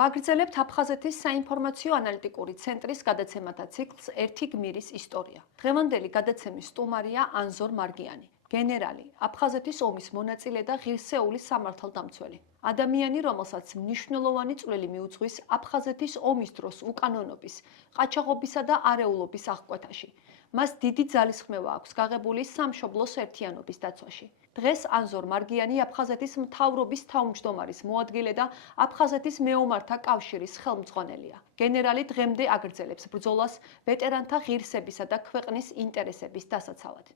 ვაგრძელებთ აფხაზეთის საინფორმაციო ანალიტიკური ცენტრის გადაცემათა ციკლს „ერთი გმირის ისტორია“. დღევანდელი გადაცემის სტუმარია ანზორ მარგიანი, გენერალი, აფხაზეთის ომის მონაწილე და ღირსეული სამართალდამცველი. ადამიანი, რომელსაც მნიშვნელოვანი წვლილი მიუძღვის აფხაზეთის ომის დროს უკანონობის, ყაჩაღობისა და არეულობის აღკვეთაში. მას დიდი ძალისხმევა აქვს გაღებული სამშობლოს ერთიანობის დაცვაში. დღეს ანზორ მარგიანი აფხაზეთის მთავრობის თავმჯდომარის მოადგილე და აფხაზეთის მეომართა კავშირის ხელმძღვანელია. გენერალი დღემდე აგრძელებს ბრძოლას ვეტერანთა ღირსებისა და ქვეყნის ინტერესების დასაცავად.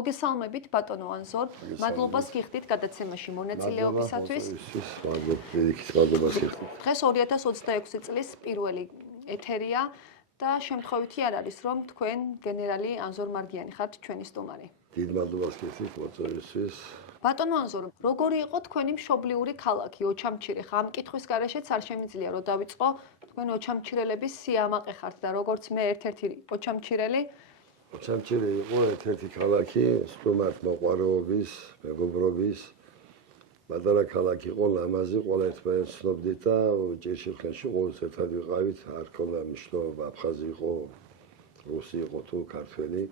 მოგესალმებით ბატონო ანზორ, მადლობას გიხდით გადაცემაში მონაწილეობისათვის. დღეს 2026 წლის პირველი ეთერია და შემთხვევითი არ არის, რომ თქვენ გენერალი ანზორ მარგიანი ხართ ჩვენი სტუმარი. დიდ მადლობას გიხდით მოწვევისთვის. ბატონო ანზორ, როგორი იყო თქვენი მშობლიური ქალაქი ოჩამჩირე? ამ კითხვის გარეშეც არ შემიძლია რომ დავიწყო, თქვენ ოჩამჩირელების სიამაყე ხართ და როგორც მე ერთ-ერთი ოჩამჩირელი ოჩამჩირე იყო ერთ-ერთი ქალაქი სტუმართ მოყვარეობის, მეგობრობის, პატარა ქალაქი იყო ლამაზი, ყველა ერთმანეთს ცნობდით და ჭირშილხელში ყოველთვის ერთად ვიყავით, არ ჰქონდა მნიშვნელობა, აფხაზი იყო, რუსი იყო თუ ქართველი,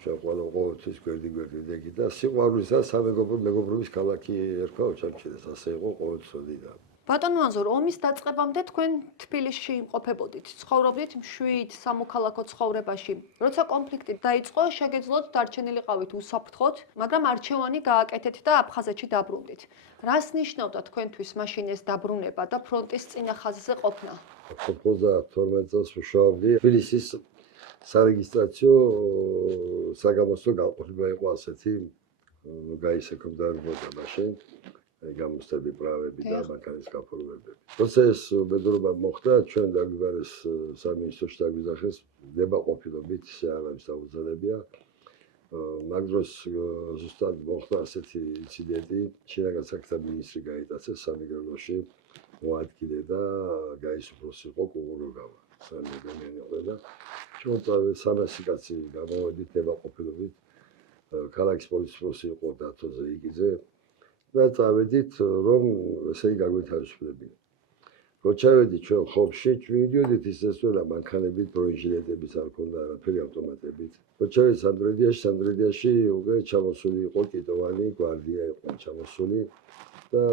ჩვენ ყველა ყოველთვის გვერდი-გვერდიდები და სიყვარულის და სამეგობრობის ქალაქი ერქვა ოჩამჩირეს, ასე იყო ყოველთვის და ბატონო ანზორ, ომის დაწყებამდე თქვენ თბილისში იმყოფებოდით, ცხოვრობდით მშვიდ სამოქალაქო ცხოვრებაში. როცა კონფლიქტი დაიწყო, შეგეძლოთ დარჩენილიყავით უსაფრთხოდ, მაგრამ არჩევანი გააკეთეთ და აფხაზეთში დაბრუნდით. რას ნიშნავდა თქვენთვის მაშინ ეს დაბრუნება და ფრონტის წინა ხაზზე ყოფნა? 92 წელს ვშავდი. თბილისის სარეგისტრაციო საგამოსტო განყოფილება იყო ასეთი, გაისეკომდარებოდა მაშინ. გამოსტები правები და მანქანის გაფორმებები. როცა ეს უბედურება მოხდა, ჩვენ დაგვიბარეს სამინისტროში დაგვიძახეს ნებაყოფილობით, შეარავის დაუძლებია. მაგ დროს ზუსტად მოხდა ასეთი ინციდენტი, შინაგან საქმეთა მინისტრი გაიტაცეს სამეგრელოში, მოადგილე და გაისუფროს იყო კუგუროგავა. სამეგრელიანი იყო და ჩვენ 300 კაცი გამოვედით ნებაყოფილობით, ქალაქის პოლიციის იყო დათო ზეიგიძე და წავედით, რომ ესე იგი გაგვეთავისუფლებინა. რო ჩავედით ჩვენ ხობში, მივიდოდით ისესველა მანქანებით, ბრონჟილეტებით, არ ქონდა არაფერი ავტომატებით. რო ჩავედით სამდრედიაში უკვე ჩამოსული იყო კიტოვანი გვარდია იყო ჩამოსული და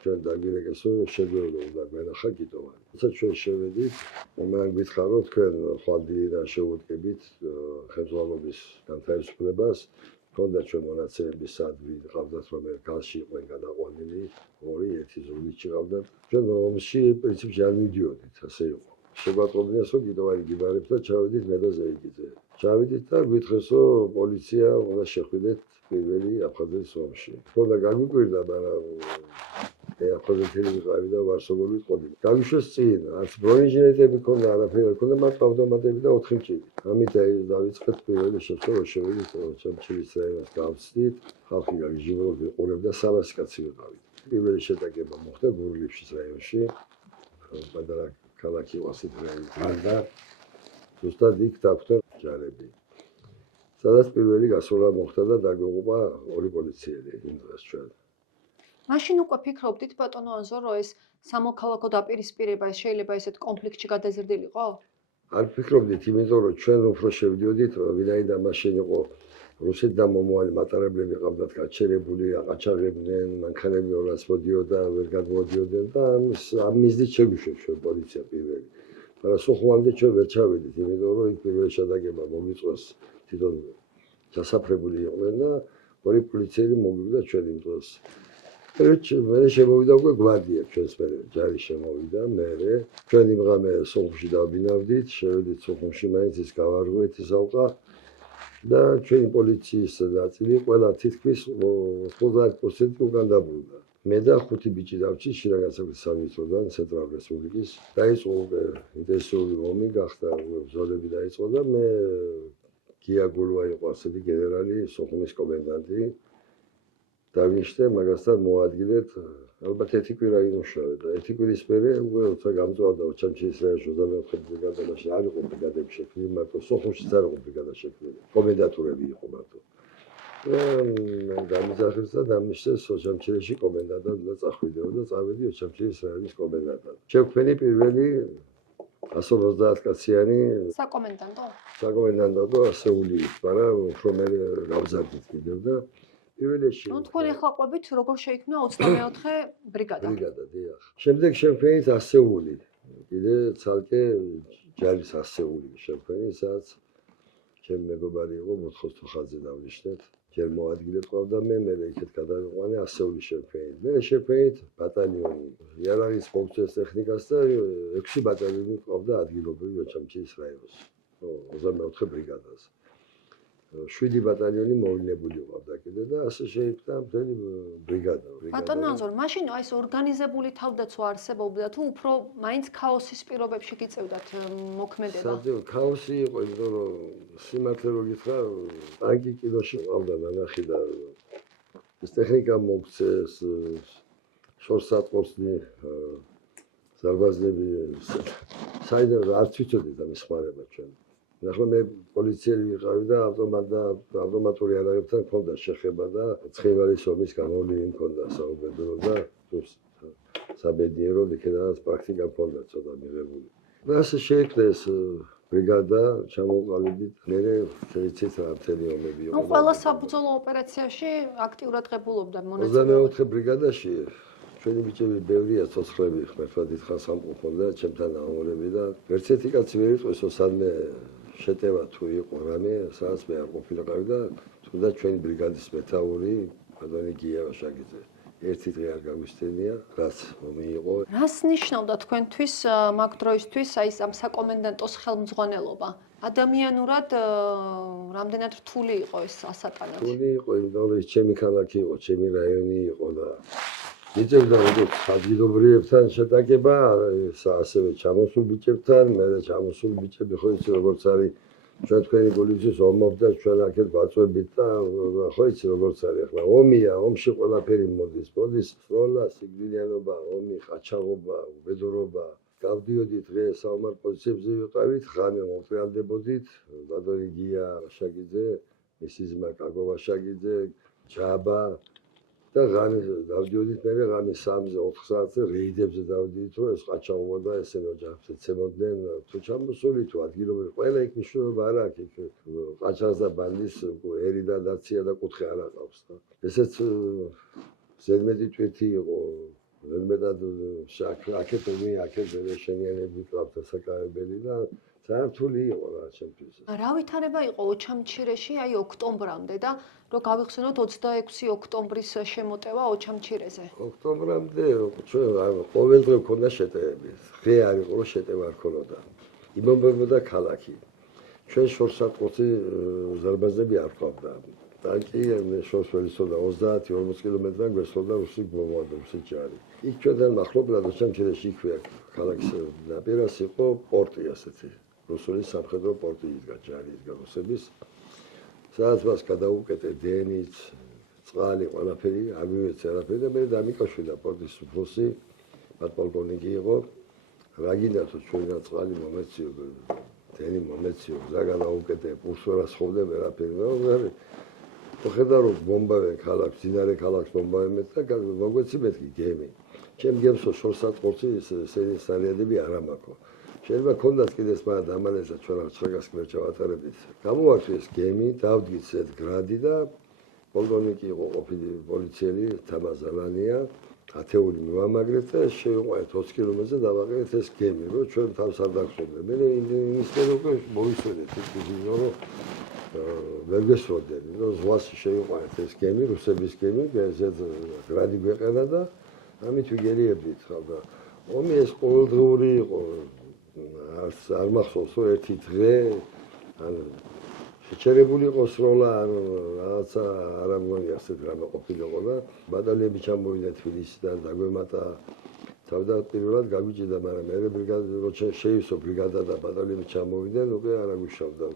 ჩვენ დაგვირეკეს, რომ შეგვეულო უნდა გვენახა კიტოვანი. როცა ჩვენ შევედით, მან გითხარო თქვენ ხვალდიდან შევუდგებით ხელმძღვანელობის განთავისუფლებას. ქონდა ჩვენ მონაცემები სადვი ყავდათ რომ ერკალში იყვნენ გადაყვანილი, ორი ერთი ზუგდიდში ყავდათ. ჩვენ ომში პრინციპში არ მივდიოდით, ასე იყო. შეგვატყობინეს რომ კიდევ გიბარებთ და ჩავედით მე და ზეიგიძე. ჩავედით და გვითხრეს რომ პოლიცია უნდა შეხვიდეთ პირველი აფხაზეთის ომში. ქონდა გაგვიკვირდა, მაგრამ აფხაზეთი ვიყავი და ვარსობი ვიყოდი. გავიშვეს წინ, არც ბრონჟილეტები ქონდა, არაფერი არ ქონდა, მარტო ავტომატები და 4 მჭირი. ამით დავიწყეთ პირველი შეცდომა, შევიდით ოჩამჩირის რაიონს გავცდით, ხალხი გაგიჟღერდა, ვიყურებდა 300 კაცი ვიყავით. პირველი შეტაკება მოხდა გურლიფშის რაიონში, პატარა ქალაქი ასეთ რაიონში და ზუსტად იქ დაგვხვდა ჯარები. სადაც პირველი გასვლა მოხდა და დაგვეყობა ორი პოლიციელი იმ დღეს ჩვენ. მაშინ უკვე ფიქრობდით ბატონო ანზორ, რომ ეს სამოქალაქო დაპირისპირება შეიძლება ესეთ კონფლიქტში გადაზრდილიყო? არ ფიქრობდით, იმიტომ რომ ჩვენ უფრო შევდიოდით, ვინაიდან მაშინ იყო რუსეთიდან მომავალი მატარებლები ყავდათ გაჩერებული, აყაჩაღებდნენ, მანქანები ორას მოდიოდა, ვერ გადმოდიოდნენ და ამ მიზნით შეგვიშვეს ჩვენ პოლიცია პირველი. მაგრამ სოხუმამდე ჩვენ ვერ ჩავედით, იმიტომ რომ იქ პირველი შეტაკება მომიწვეს თვითონ დასაფრებული იყვნენ და ორი პოლიციელი მოგვიგდა ჩვენ იმ დროს. მე შემოვიდა უკვე გვარდია ჩვენს მერე, ჯარი შემოვიდა მერე. ჩვენ იმ ღამე სოხუმში დავბინავდით, შევედით სოხუმში, მაინც ის გავარღვეთ ის ალყა და ჩვენი პოლიციის ნაწილი ყველა თითქმის 90% უკან დაბრუნდა. მე და 5 ბიჭი დავჭირთ შინაგან საქმეთა სამინისტროდან, ცენტრალურ რესპუბლიკის. დაიწყო უკვე ინტენსიური ომი, გახდა ბრძოლები დაიწყო და მე გია გულვა იყო ასეთი გენერალი, სოხუმის კომენდანტი. დავნიშნე, მაგასთან მოადგილეთ ალბათ ერთი კვირა იმუშავე და ერთი კვირის მერე უკვე როცა გამწვავდა ოჩამჩირის რაიონში 24 ბრიგადაში არ იყო ბრიგადები შექმნილი, მარტო სოხუმშიც არ იყო ბრიგადა შექმნილი, კომენდატურები იყო მარტო. დამიზახეს და დამნიშნეს ოჩამჩირეში კომენდანტად და წახვიდეო და წავედი ოჩამჩირის რაიონის კომენდანტად. შექმნილი პირველი 150 კაციანი საკომენდანტო ასეული, მაგრამ უფრო მე გავზარდით კიდევ და პირველში. ნუ თქვენ ახლა ყვებით როგორ შეიქმნა 24 ბრიგადა? ბრიგადა, დიახ. შემდეგ შექმნით ასეული. კიდე ცალკე ჯარის ასეული შექმნით, სადაც ჩემი მეგობარი იყო მოთხოს თოხაძე დავნიშნეთ. ჯერ მოადგილეთ ყავდა მე იქეთ გადავიყვანე ასეული შექმნით. მე შექმნით ბატალიონი. იარაღის მოვწეს ტექნიკას და 6 ბატალიონი ყავდა ადგილობრივი ოჩამჩირის რაიონს. 24 ბრიგადას. 7 ბატალიონი მოვლენებული ყავდა კიდე და ასე შეიქმნა მთელი ბრიგადა. ბატონო ანზორ, მაშინ ეს ორგანიზებული თავდაცვა არსებობდა თუ უფრო მაინც ქაოსის პირობებში გიწევდათ მოქმედება? საერთოდ ქაოსი იყო, იმიტომ რომ სიმართლე რო გითხრა, ტანკი კილოში ყავდა ნანახი და ეს ტექნიკა მოგვწეს, შორსატყორსნი ზარბაზნები საიდან არ ვიცოდით ამის ხმარება ჩვენ. ახლა მე პოლიციელი ვიყავი და ავტომატური იარაღებთან მქონდა შეხება და ცხინვალის ომის გამოვლენი მქონდა საუბედურო და საბედნიერო იქედანაც პრაქტიკა მქონდა ცოტა მიღებული. და ასე შეიქმნა ეს ბრიგადა, ჩამოვყალიბდით, მე შეიცით რა მთელი ომები იყო. ნუ ყველა საბრძოლო ოპერაციაში აქტიურად ღებულობდა მონაწილეობა. 24 ბრიგადაში ჩვენი ბიჭები ბევრია ცოცხლები ხმერთვა დიდხანს სამყოფო და ჩემთან ამორები და ერთ ერთი კაცი ვერ იყო ესო სადმე შეტევა თუ იყო რამე, სადაც მე არ ყოფილიყავი და თუნდაც ჩვენი ბრიგადის მეთაური ბატონი გია ვაშაკიძე. ერთი დღე არ გაგვისცენია, რაც მიიღო. რას ნიშნავდა თქვენთვის მაგ დროისთვის აი ამ საკომენდანტოს ხელმძღვანელობა? ადამიანურად რამდენად რთული იყო ეს ასატანად? რთული იყო, იმიტომ რომ ეს ჩემი ქალაქი იყო, ჩემი რაიონი იყო და მიწევდა როგორც ადგილობრივებთან შეტაკება, ასევე ჩამოსულ ბიჭებთან, მე ჩამოსულ ბიჭები ხო იცი როგორც არის ჩვენ თქვენი პოლიციის ომობდა ჩვენ აქეთ ვაწვევით და ხო იცი როგორც არის ახლა ომია, ომში ყველაფერი მოდის, სროლა, სიკვდილიანობა, ომი, ყაჩაღობა, უბედურობა. გავდიოდით დღე საომარ პოზიციებზე ვიყავით, ღამე მომტრიალდებოდით, ბატონი გია ვაშაკიძე, მისი ძმა კაკო ვაშაკიძე, ჯაბა და ღამე დავდიოდით მე ღამე 3-ზე 4 საათზე რეიდებზე დავდიოდით რომ ეს ყაჩაღობა და ესენი ოჯახებს ეცემოდნენ თუ ჩამოსული თუ ადგილობრივი ყველა იქ მნიშვნელობა არ აქვს იქ ყაჩაღს და ბანდის ერი და დაცია და კუთხე არ აყავს და ესეც ზედმეტი თვითი იყო ზედმეტად აქეთ ომი აქეთ შენიანები ყავდა საკავებელი და საერთოდ იყო რა ჩემთვის. რა ვითარება იყო ოჩამჩირეში აი ოქტომბრამდე და რომ გავიხსენოთ 26 ოქტომბრის შემოტევა ოჩამჩირეზე. ოქტომბრამდე ჩვენ ყოველ დღე მქონდა შეტევები. დღე არ იყო რომ შეტევა არ ქონოდა. იმობებოდა ქალაქი. ჩვენ შორსატყორში ზარბაზნები არ ყავდა. ტანკი შორს ველისოდა 30-40 კილომეტრიდან გვესლოდა რუსი გმოვარდა რუსი ჯარი. იქ ჩვენთან მახლობლად ოჩამჩირეში იქვე ქალაქის ნაპირას იყო პორტი ასეთი. რუსული სამხედრო პორტი იდგა ჯარი იდგა რუსების. სადაც მას გადაუკეტე დენიც, წყალი, ყველაფერი, არ მივეცე არაფერი და მე დამიკავშირდა პორტის უფროსი, პატპოლკოვნიკი იყო. რა გინდათ ჩვენგან წყალი მომეციო, დენი მომეციო, გზა გადაუკეტე, პურს ვერ ასხოვდე ვერაფერი. ხედავ რომ ბომბავენ ქალაქს, ძინარე ქალაქს ბომბავენ და მოგვეცი მეთქი გემი. ჩემ გემსო შორსატყორში ესენი სარიადები არ ამაქვს. შეიძლება ქონდათ კიდეს მაგრამ დამალესა ჩვენ არ ცხრაგას მერჩავატარებით. გამოვარჩიეს გემი, დავდგით ზედ გრადი და პოლკოვნიკი იყო ყოფილი პოლიციელი თამაზალანია, ათეული მივამაგრეთ და შევიყვანეთ 20 კილომეტრზე დავაყენეთ ეს გემი, რომ ჩვენ თავს არ დაგხვდები. მე იმის მერე უკვე მოვისვენეთ ისინი რომ ვერ გესროდნენ, რომ ზღვას შევიყვანეთ ეს გემი, რუსების გემი, ზედ გრადი გვეყენა და ამით ვიგერიებდით ხალხა. ომი ეს ყოველდღიური იყო. არ მახსოვს რომ ერთი დღე ან შეჩერებული იყო სროლა ან რაღაცა არ ამგონი ასეთ რამე ყოფილიყო და ბატალიონები ჩამოვიდა თბილისიდან დაგვემატა თავდაპირველად გაგვიჭირდა მაგრამ მე ბრიგადა როცა შეივსო ბრიგადა და ბატალიონები ჩამოვიდნენ უკვე არ აგვიშავდა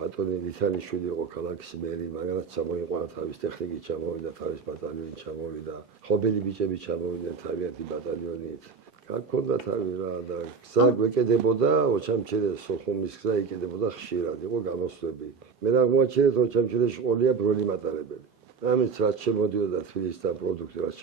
ბატონი ლითანიშვილი იყო ქალაქის მერი, მაგრამ ჩამოიყვანა თავის ტექნიკით, ჩამოვიდა თავის ბატალიონით, ჩამოვიდა ხობელი ბიჭები ჩამოვიდნენ თავიანთი ბატალიონით. გაქონდა თავი რა და გზა გვეკედებოდა, ოჩამჩერეს სოხუმის გზა იკედებოდა ხშირად, იყო გამოსვლები. მე რა აღმოაჩინეთ, ოჩამჩერეში ყოლია ბროლი მატარებელი. ამის რაც შემოდიოდა თბილისიდან პროდუქტი, რაც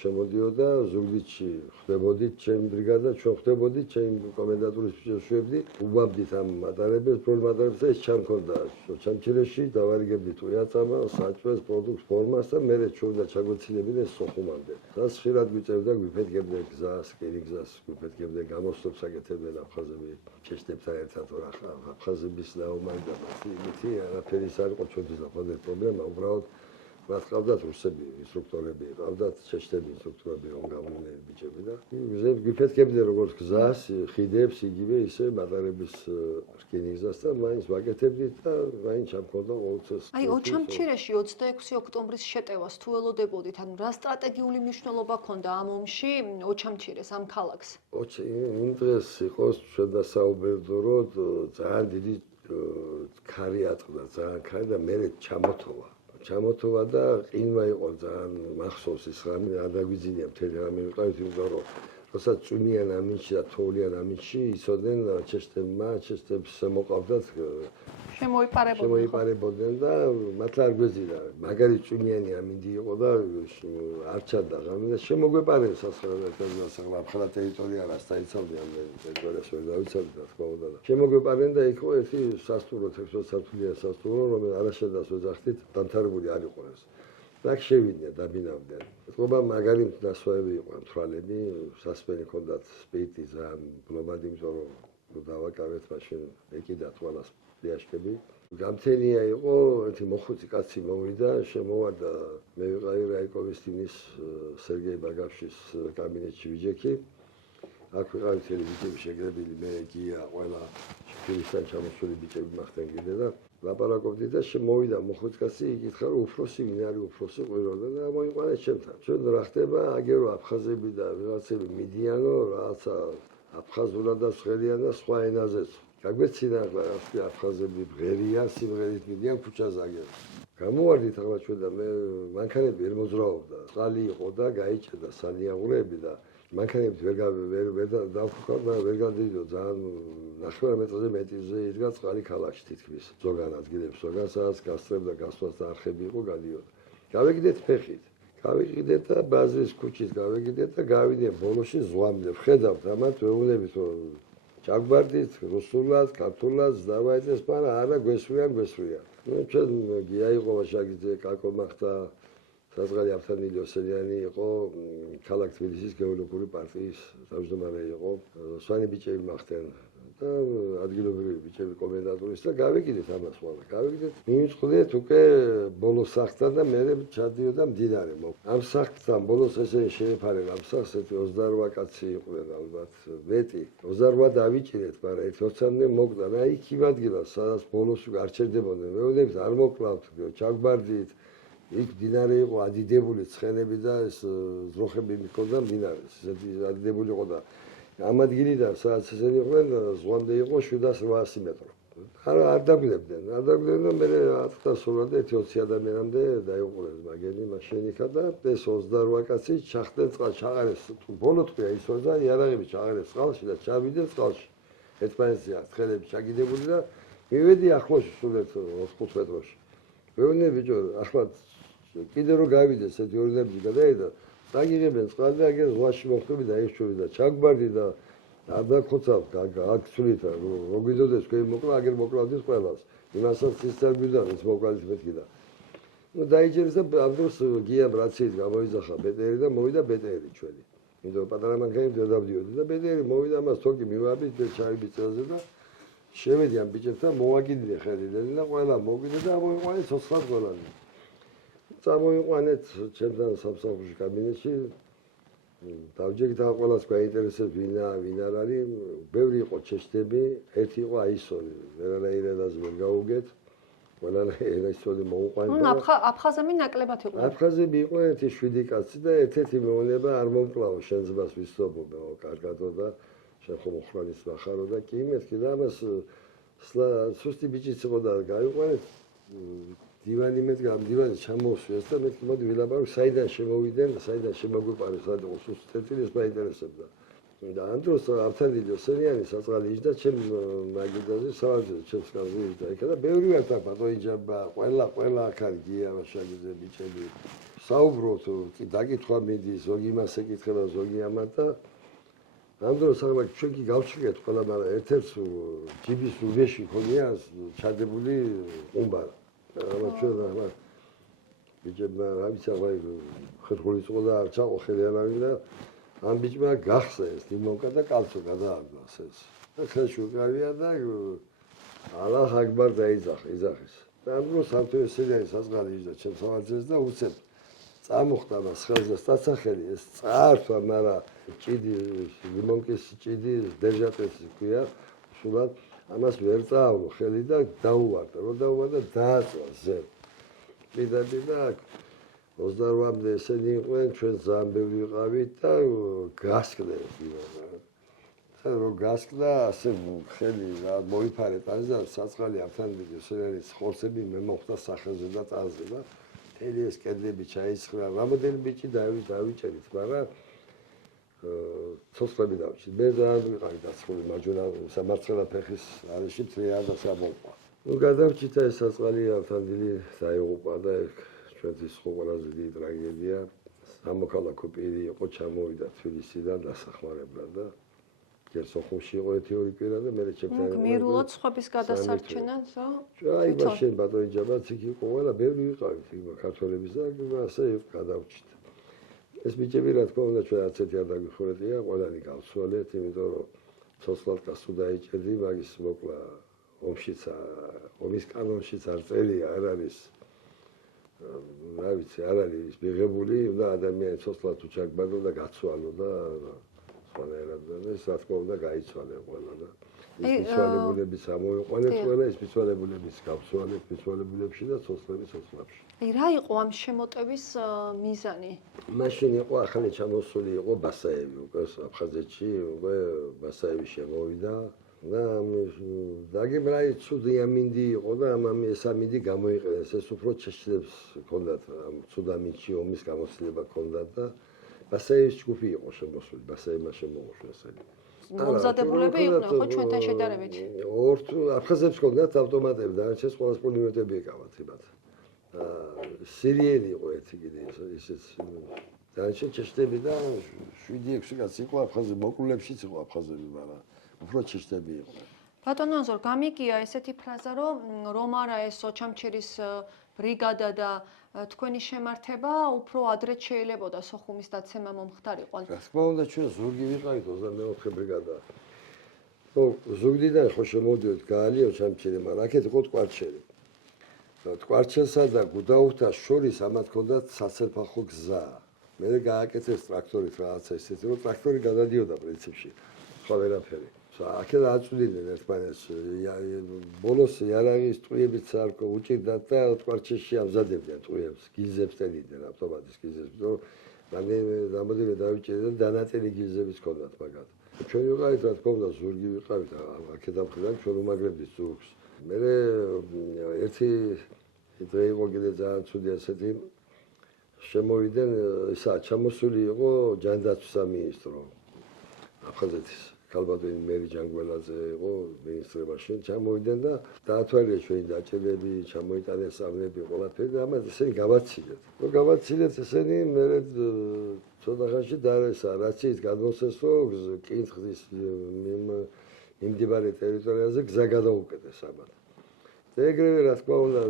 შემოდიოდა ზუგდიდში ხდებოდით ჩემი ბრიგადა, ჩვენ ხდებოდით ჩემი კომენდანტურის შეშვებდი, უბაბდით ამ მატარებელს, ბროლ მატარებელს და ეს ჩამქონდა ჩამჩერეში, დავარიგებდით უიაწამა, საჭმელს, პროდუქტს, ფორმას და მე ჩვენ და ჩაგვეცილებინეს სოხუმამდე. რაც ხშირად გვიწევდა, გვიფეთგებდნენ გზას, რკინიგზას, გვიფეთგებდნენ გამოსვლებს აკეთებდნენ აფხაზები, ჩეშტებთან ერთად რა აფხაზების ნაუმანი და მათი არაფერი არ იყო ჩვენთვის ახალ პრობლემა, უბრალოდ მათ ყავდათ რუსები, ინსტრუქტორები, ყავდათ ჩეშტები, ინსტრუქტორები, რომ გამონდენ ბიჭები და გვიფეთქებდნენ როგორც გზას, ხიდებს, იგივე ისე მატარების რკინიგზას და მაინც ვაკეთებდით და მაინც ჩამქონდა ყოველთვის. აი, ოჩამჩირეში 26 ოქტომბრის შეტევას თუ ველოდებოდით, ანუ რა სტრატეგიული მნიშვნელობა ჰქონდა ამ ომში ოჩამჩირეს ამ ქალაქს? იმ დღეს იყოს ჩვენ დასაუბერდო, რომ ძალიან დიდი ქარი ატყდა, ძალიან ქარი და მე ჩამოთოვა და ყინვა იყო ძალიან მახსოვს ის რამე არ დაგვიძინია მთელი რამე ვიყავით იმიტომ რომ როცა წუნიან ამინში და თოვლიან ამინში იცოდნენ ჩეშტებს მოყავდათ შემოიპარებოდნენ და მართლა არ გვეძინა მაგარი წუნიანი ამინდი იყო და არ ჩანდა ღამე და შემოგვეპარეს სასახლე ახლა ტერიტორია რას დაიცავდნენ ტერიტორიას ვერ დავიცავდი რა თქმა უნდა და შემოგვეპარენ და იქ იყო ერთი სასტუმრო 16 სართულიან სასტუმრო რომელიც არაშენდას ვეძახდით დამთავრებული არ იყო ეს და შევიდნენ დაბინავდნენ თქობა მაგარი დასვავები იყო თვალები სასმელი ჰქონდათ სპეიტი ძალიან ბლობად იმიტომ რომ დავაკავეთ მაშინ ეკიდათ ყველას ლიაშკები გამთენია იყო ერთი მოხუცი კაცი მოვიდა შემოვარდა მე ვიყავი რაიკოვისტინის სერგეი ბაგავშის კაბინეტში ვიჯექი აქ ვიყავი მთელი ბიჭები შეგრებილი მე გია ყველა შფირისთან ჩამოსული ბიჭები მახდნენ კიდე და ლაპარაკობდი და შემოვიდა მოხუცი კაცი იკითხა რომ უფროსი ვინ არის უფროსი ყვიროდა და მოიყვანეს ჩემთან ჩვენ რა ხდება აგერო აფხაზები და ვიღაცები მიდიანო რაღაცა აფხაზურად და სხელიან და სხვა ენაზეც გაგვეცინა ახლა აფხაზები ბღერია სიმღერით მიდიან ქუჩაზე აგერო გამოვარდით ახლა ჩვენ და მე მანქანები ვერ მოძრაობდა წყალი იყო და გაიჭედა სანიაღურები და მანქანებით ვერ დავხუქავდა ვერ გადიდო ძალიან 9 მეტრზე მეტრზე იდგა წყალი ქალაქში თითქმის ზოგან ადგილებს ზოგან სადაც გასწრებდა გასვლას და არხები იყო გადიოდა გავეკიდეთ ფეხით გავიყიდეთ და ბაზრის ქუჩით გავეკიდეთ და გავიდეთ ბოლოში ზღვამდე ვხედავთ ამათ ვეუბნებით რომ ჩაგვარდით რუსულად ქართულად დავაიწყეს მაგრამ არა გვესვრიან ნუ ჩვენ გია იყო შაგიძე კაკო მახთა საზღარი აფთანილი ოსელიანი იყო ქალაქ თბილისის გეოლოგიური პარტიის თავმჯდომარე იყო სვანი ბიჭები მახდნენ და ადგილობრივი ბიჭები კომენდანტურის და გავეკიდეთ ამას ყველა გავეკიდეთ მივიწყდით უკვე ბოლო სახლთან და მე ჩადიოდა მდინარე ამ სახლთან ბოლოს ესე შეეფარებ ამ სახლს 28 კაცი იყვნენ ალბათ მეტი 28 დავიჭირეთ მაგრამ ერთ 20-მდე მოკდა და იქ იმ ადგილას სადაც ბოლოს არ ჩერდებოდნენ მეუბნებით არ მოკლავთ ჩაგვარდით იქ მდინარე იყო ადიდებული ცხენები და ეს ზროხები მიქონდა მდინარეს ესეთი ადიდებული იყო და ამ ადგილიდან სადაც ესენი იყვნენ ზღვამდე იყო 700-800 მეტრო არ დაგვიდებდნენ და მე ატყდა სულა და 20 ადამიანამდე დაიყურეს მაგენი მაშინიკა და ეს 28 კაცი ჩახდნენ წყალში ჩაყარეს ბოლო თქვია ის და იარაღები ჩაყარეს წყალში და ჩავიდნენ წყალში ერთმანეთზე ცხენები ჩაგიდებული და მივედი ახლოში სულ 5 მეტროში ვეუბნე ბიჭო ახლა კიდე რომ გავიდე ესეთი ორნები გადაიდა დაგიღებენ წყალი და აგერ ზღვაში მოხვდები და ეშჩური და ჩაგვარდი და არ დაქოცავ აქ სულით რომ გვიდოდეს თქვენ მოკლა აგერ მოკლავდით ყველას იმასაც ის არ გვიდა ის მოკვალის მეთქი და ნუ დაიჭერეს და ამ დროს გიამ რაციით გამოიძახა ბეტერი და მოვიდა ბეტერი ჩვენი იმიტომ პატარა მანქანით ვერ დავდიოდი და ბეტერი მოვიდა მას თოკი მივაბით და ჩაიბიწაზე და შევედი ამ ბიჭებთან მოვაკიდე ხელიდან და ყველა მოვიდე და ამოიყვანეს ცოცხლად ყველანი წამოიყვანეთ ჩემთან სამსახურში კაბინეტში დავჯერით ამ ყველას გვაინტერესებს ვინ არ არის ბევრი იყო ჩეშტები ერთი იყო აისორი ვერანაირად ვერ გაუგეთ ყველანაირად აისორი მოუყვანდა ნუ აფხაზები ნაკლებად იყვნენ აფხაზები იყვნენ ერთი 7 კაცი და ერთ-ერთი მეუნება არ მომკლავო შენ ზბას ვისწობო კარგადო და შენ ხომ ხრანის ნახარო და კი მეთქი და ამას სუსტი ბიჭიც იყო და გაიყვანეთ დივანი მეტყავ დივანი ჩამოვსვეს და მეთქი მოდი ვილაპარაკო საიდან შემოვიდნენ საიდან შემოგვიყვანეს სად იყო სუსტი წელი ეს მაინტერესებდა და ამ დროს ავთანდილო სენიანი საწყალი იჯდა ჩემ მაგიდაზე სავარჯიშო ჩემს კარზე იჯდა იქა და ბევრი ვარ და ბატონიჯაბა ყველა აქ არის გია ვაშაგიძე ბიჭები საუბრობთ კი დაკითხვა მიდის ზოგი იმას ეკითხება ზოგი ამათ და ამ დროს ახლა ჩვენ კი გავჩერდეთ ყველა მაგრამ ერთ-ერთ ჯიბის უბეში ხონია ჩადებული ყუმბარა ამა ჩვენ ახლა ბიჭებმა რა ვიცი ახლა ხერხული იყო და არ ჩაყო ხელი ამარი და ამ ბიჭმა გახსეს დიმონკა და კალცო გადააგდოს ეს და ხელში უკავია და ალაჰ აკბარ დაიძახეს და ამ დროს სამთო ესენიანი საზღარი იჯდა ჩემ სავარჯიშოს და უცებ წამოხდა მას ხელზე სტაცახელი ეს წართვა მაგრამ ჭიდი ლიმონკის ჭიდი დეჟატეს ქვია სულად ამას ვერ წაავლო ხელი და დაუვარდა რომ დაუვარდა დააწვა ზე მიდა 28-მდე ესენი იყვნენ ჩვენ ძალიან ბევრი ვიყავით და გასკდნენ და რომ გასკდა ასე ხელი რა მოიფარე ტანზე და საწყალი ავთანდილო ესენი ხორცები მე მოხდა სახელზე და ტანზე და მთელი ეს კედლები ჩაისხრა რამოდენი ბიჭი დავიჭერით მაგრამ ცოცხლები დავჭირთ მე ძალიან ვიყავი დაცული მარჯვენა სამარცხენა ფეხის არეში მთლიანად სამოყვა ნუ გადავჭირდა ეს საწყალი ავთანდილი დაიღუპა და ჩვენთვის ხო ყველაზე დიდი ტრაგედია სამოქალაქო პირი იყო ჩამოვიდა თბილისიდან დასახმარებლად და გერსოხუმში იყო ეთიური პირა და მე ჩემთან გმირულად სხვების გადასარჩენა ზო აი მაშინ ბატონიჯაბაც იქ იყო ყველა ბევრი ვიყავით იქ ქართველების და ასე გადავჭით ეს ბიჭები რა თქმა უნდა ჩვენ არც ერთი არ დაგვიხურეთია ყველანი გავცვალეთ იმიტომ რომ ცოცხლადკას თუ დაიჭერდი მაგის მოკლა ომის კანონშიც არ წერია არ არის რა ვიცი არ არის მიღებული და ადამიანი ცოცხლად თუ ჩაგბადო და გაცვალო და სხვანაირად და ეს რა თქმა უნდა გაიცვალე ყველა და ის მიცვალებულებიც ამოიყვანეთ ყველა ის მიცვალებულების გავცვალეთ მიცვალებულებში და ცოცხლებში აი რა იყო ამ შემოტევის მიზანი მაშინ იყო ახალი ჩამოსული იყო ბასაევი უკვე აფხაზეთში უკვე ბასაევი შემოვიდა და დაგიბრაი ცუდი ამინდი იყო და ეს ამინდი გამოიყენეს ეს უფრო ჩეშლებს ჰქონდათ ცუდ ამინდში ომის გამოცდილება ჰქონდათ და ბასაევის ჯგუფი იყო შემოსული ბასაევმა შემოუშვეს მომზადებულები იყვნენ ხო ჩვენთან შედარებით ორ აფხაზებს ჰქონდათ ავტომატები და არჩეს ყოველს პულემეტები ეკავათ იმათ სერიელი იყო ერთი კიდე ისეც დაიჭე ჩეშლები და 7-6 კაცი იყო აფხაზები მოკლულებშიც იყო აფხაზები მაგრამ უფრო ჩეშლები იყვნენ ბატონო ანზორ გამიგია ესეთი ფრაზა რომ არა ეს ოჩამჩირის ბრიგადა და თქვენი შემართება უფრო ადრეთ შეიძლებოდა სოხუმის დაცემა მომხდარიყო რა თქმა უნდა ჩვენ ზურგი ვიყავით 24 ბრიგადა ხო ზუგდიდან ხო შემოვიდეთ გაალი ოჩამჩირი მაგრამ აქეთ იყო ტყვარჩელი ტყვარჩელსა და გუდაუხთას შორის ამათ ჰქონდათ საცერფახო გზა მე გააკეთეს ტრაქტორით რაღაცა ისეთი რომ ტრაქტორი გადადიოდა პრინციპში სხვა ვერაფერი აქეთ აწვდიდნენ ერთმანეთს ბოლოს იარაღის ტყვიებიც არ უჭირდათ და ტყვარჩელში ამზადებდნენ ტყვიებს გილზებს ტენიდნენ ავტომატის გილზებს რომ რამოდენიმე დავიჭერე და დანაწილი გილზებიც ჰქონდათ მაგათ ჩვენ ვიყავით რა თქმა უნდა ზურგი ვიყავით აქეთ ამხრივ ჩვენ უმაგრებდით ზურგს მე ერთი დღე იყო კიდე ძალიან ცუდი ასეთი შემოვიდნენ ისა ჩამოსული იყო ჯანდაცვის სამინისტრო აფხაზეთის ქალბატონი მერი ჯანგველაძე იყო მინისტრებაში ჩამოვიდნენ და დაათვალიერა ჩვენი დაჭერები ჩამოიტანეს სამნები ყველაფერი და ამას ესენი გავაცილეთ რომ გავაცილეთ ესენი მე ცოტა ხანში დაესა რაც ის გადმოსცეს რომ კითხვის მიმდებარე ტერიტორიაზე გზა გადაუკეტეს ამათ და ეგრევე რა თქმა უნდა